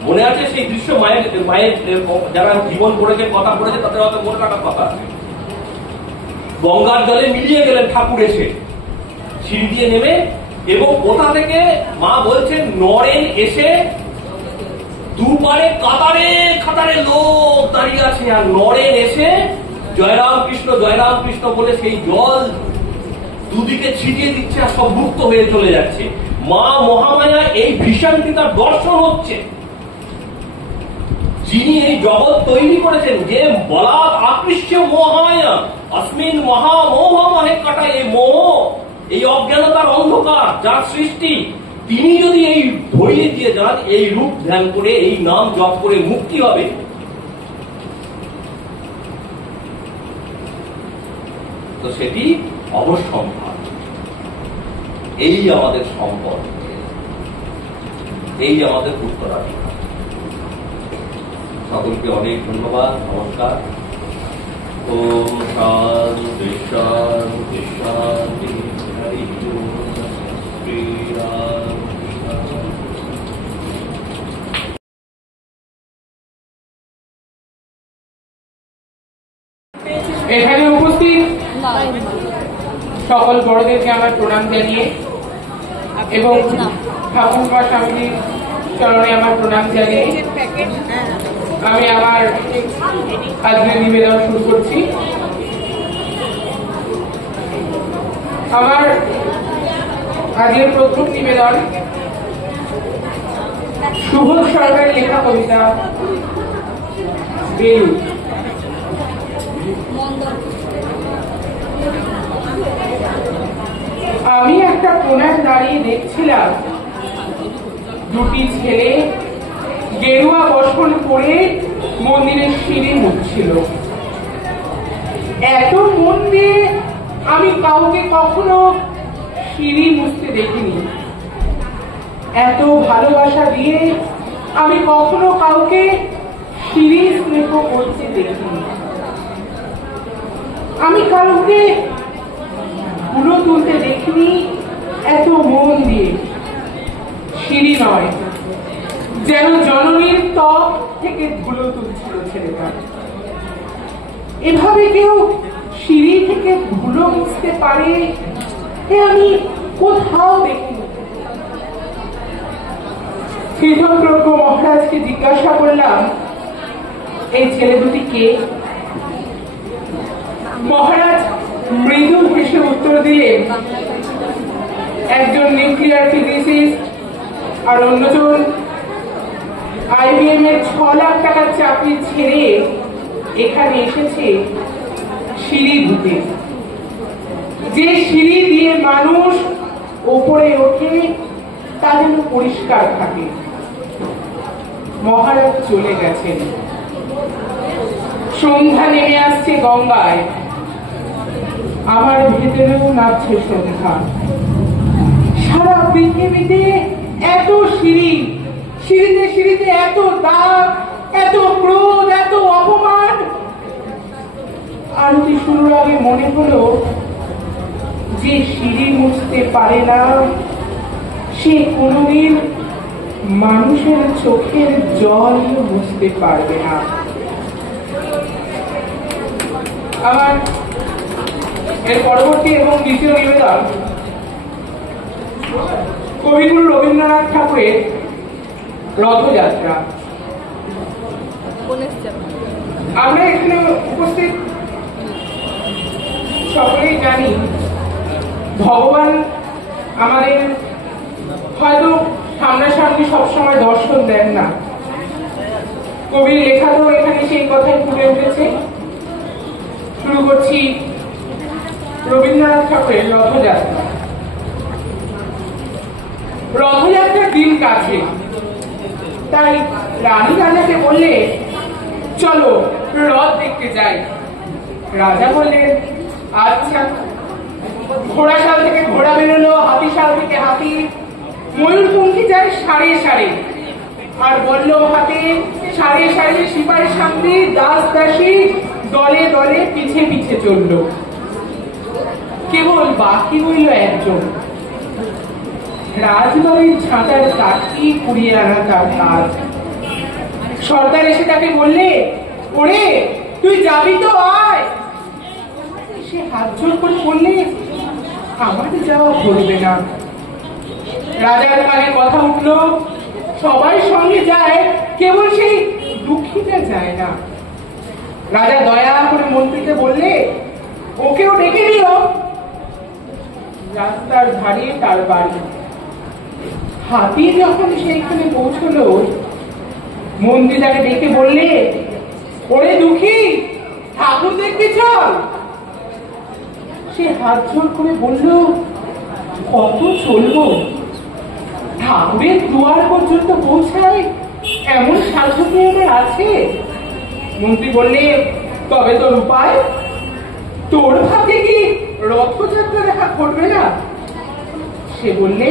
মনে আছে সেই দৃশ্য? মায়ের মায়ের যারা জীবন পড়েছে, কথা পড়েছে, তাদের হয়তো মনে রাখার কথা আছে। গঙ্গার জলে মিলিয়ে গেলেন ঠাকুর এসে, সিঁড়ি দিয়ে নেমে। এবং কোথা থেকে মা বলছেন, নরেন এসে দুপারে কাতারে কাতারে লোক দাঁড়িয়ে আছে, আর নরেন এসে জয়রাম কৃষ্ণ বলে সেই জল দুদিকে ছিটিয়ে দিচ্ছে, আর সব মুক্ত হয়ে চলে যাচ্ছে। মা মহামায়া এই ভীষণটি তার দর্শন হচ্ছে। যিনি এই জগৎ তৈরি করেছেন, যে বলা আকৃষ্ট মোহায়া অস্মিন মহামোহ মহে কাটা, এই মোহ, এই অজ্ঞানতার অন্ধকার যার সৃষ্টি, তিনি যদি এই ধরিয়ে দিয়ে যান, এই রূপ ধ্যান করে, এই নাম জপ করে মুক্তি হবে, তো সেটি অবশ্যম্ভাবী। এই আমাদের সম্পদ। এই আমাদের উত্তরাধিকার। সকলকে অনেক ধন্যবাদ, নমস্কার। ওম শান্তি শান্তি শান্তি। হরি ওম। শ্রীরাম। এখানে উপস্থিত সকল বড়দেরকে আমার প্রণাম জানিয়ে এবং ঠাকুরমা স্বামীজির চরণে আমার প্রণাম জানিয়ে আমি আমার আজকের নিবেদন শুরু করছি। আমার আজকের প্রথম নিবেদন সুবোধ সরকারের লেখা কবিতা বেলুন। আমি একটা কোণায় দাঁড়িয়ে দেখছিলাম দুটি ছেলে গেরুয়া বসন পরে মন্দিরের সিঁড়ি মুছছিল। এত মন দিয়ে আমি কাউকে কখনো সিঁড়ি মুছতে দেখিনি, এত ভালোবাসা দিয়ে আমি কখনো কাউকে সিঁড়ি স্নেহ করতে দেখিনি। আমি কাউকে ধুলো তুলতে দেখিনি এত মন দিয়ে। সিঁড়ি নয়, যেন জননীর ত্বক থেকে ধুলো তুলছিল ছেলেটা। এভাবে কেউ সিঁড়ি থেকে ধুলো মুছতে পারে এ আমি কোথাও দেখিনি। শ্রীধরপ্রজ্ঞ মহারাজকে জিজ্ঞাসা করলাম, এই ছেলে দুটি কে? মহারাজ মৃদু হেসে উত্তর দিলেন, একজন নিউক্লিয়ার ফিজিসিস্ট আর অন্যজন IBM এর 6 লাখ টাকার চাকরি ছেড়ে এখানে এসেছে সিঁড়ি ধুতে। যে সিঁড়ি দিয়ে মানুষ ওপরে ওঠে তা যেন পরিষ্কার থাকে। মহারাজ চলে গেছেন। সন্ধ্যা নেমে আসছে গঙ্গায়, আমার ভেতরেও নাচছে সন্ধ্যা। সারা পৃথিবীতে এত সিঁড়ি, সিঁড়িতে সিঁড়িতে এত দাগ, এত ক্রোধ, এত অপমান। আরতি শুরুর আগে মনে হলো, যে সিঁড়ি মুছতে পারে না সে কোনোদিন মানুষের চোখের জল মুছতে পারবে না। আমার এর পরবর্তী এবং দ্বিতীয় নিবেদন কবিগুরু রবীন্দ্রনাথ ঠাকুরের রথযাত্রা। আমরা এখানে উপস্থিত সকলেই জানি, ভগবান আমাদের হয়তো সামনাসামনি সবসময় দর্শন দেন না। কবির লেখাতেও এখানে সেই কথাই ফুটে উঠেছে। শুরু করছি রবীন্দ্রনাথ ঠাকুরের রথযাত্রা। রথযাত্রার দিন কাছে, তাই রানী রাজাকে বললে, চলো রথ দেখতে যাই। রাজা বললেন, আচ্ছা। ঘোড়াশাল থেকে ঘোড়া বেরোলো, হাতিশাল থেকে হাতি, ময়ূরপঙ্খী যায় সারে সারে, আর বলল হাতে সারে সারে সিপাহী সামনে দাস দাসী দলে দলে পিছে পিছে চলল। কেবল বাকি রইল একজন। রাজবাড়ির ঝাঁটার কাঠি কুড়িয়ে আনা তার কাজ। সর্দার এসে তাকে বললে, ওরে তুই যাবি তো, আয়। সে হাত জোর করে বললে, আমার যাওয়া ঘটবে না। রাজার কানে কথা উঠলো, সবাই সঙ্গে যায়, কেবল সেই দুঃখীটা যায় না। রাজা দয়া করে মন্ত্রীকে বললে, ওকেও ডেকে নিও। রাস্তার ধারে তার বাড়ি। হাতি যখন সেইখানে পৌঁছলো, মন্ত্রী তাকে ডেকে বললে, ওরে দুঃখী, ঠাকুর দেখতে চল। সে হাত জোর করে বলল, কত চলবো? ঠাকুরের দুয়ার পর্যন্ত পৌঁছায় এমন সাধ্য কি আমার আছে? মন্ত্রী বললে, তবে তোর উপায়? তোর ভাবে কি রথযাত্রা দেখা ঘটবে না? সে বললে,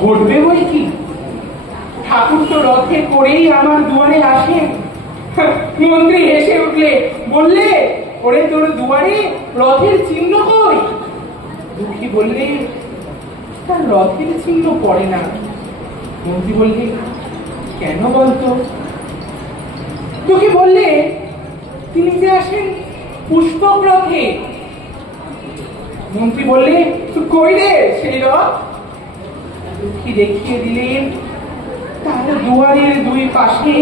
ঘটবে বই কি, ঠাকুর তো রথে করেই আমার দুয়ারে আসেন। মন্ত্রী হেসে উঠলে, বললে, ওরে তোর দুয়ারে রথের চিহ্ন কই? দুঃখী বললে, তার রথের চিহ্ন পড়ে না। মন্ত্রী বললে, কেন বলতো? দুঃখী বললে, তিনি যে আসেন পুষ্পক রথে। মন্ত্রী বললে, কই রে সেই রথ? দুঃখী দেখিয়ে দিলেন, তার দুয়ারের দুই পাশে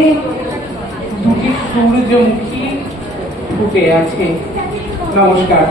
দুটি সূর্যমুখী ফুটে আছে। নমস্কার।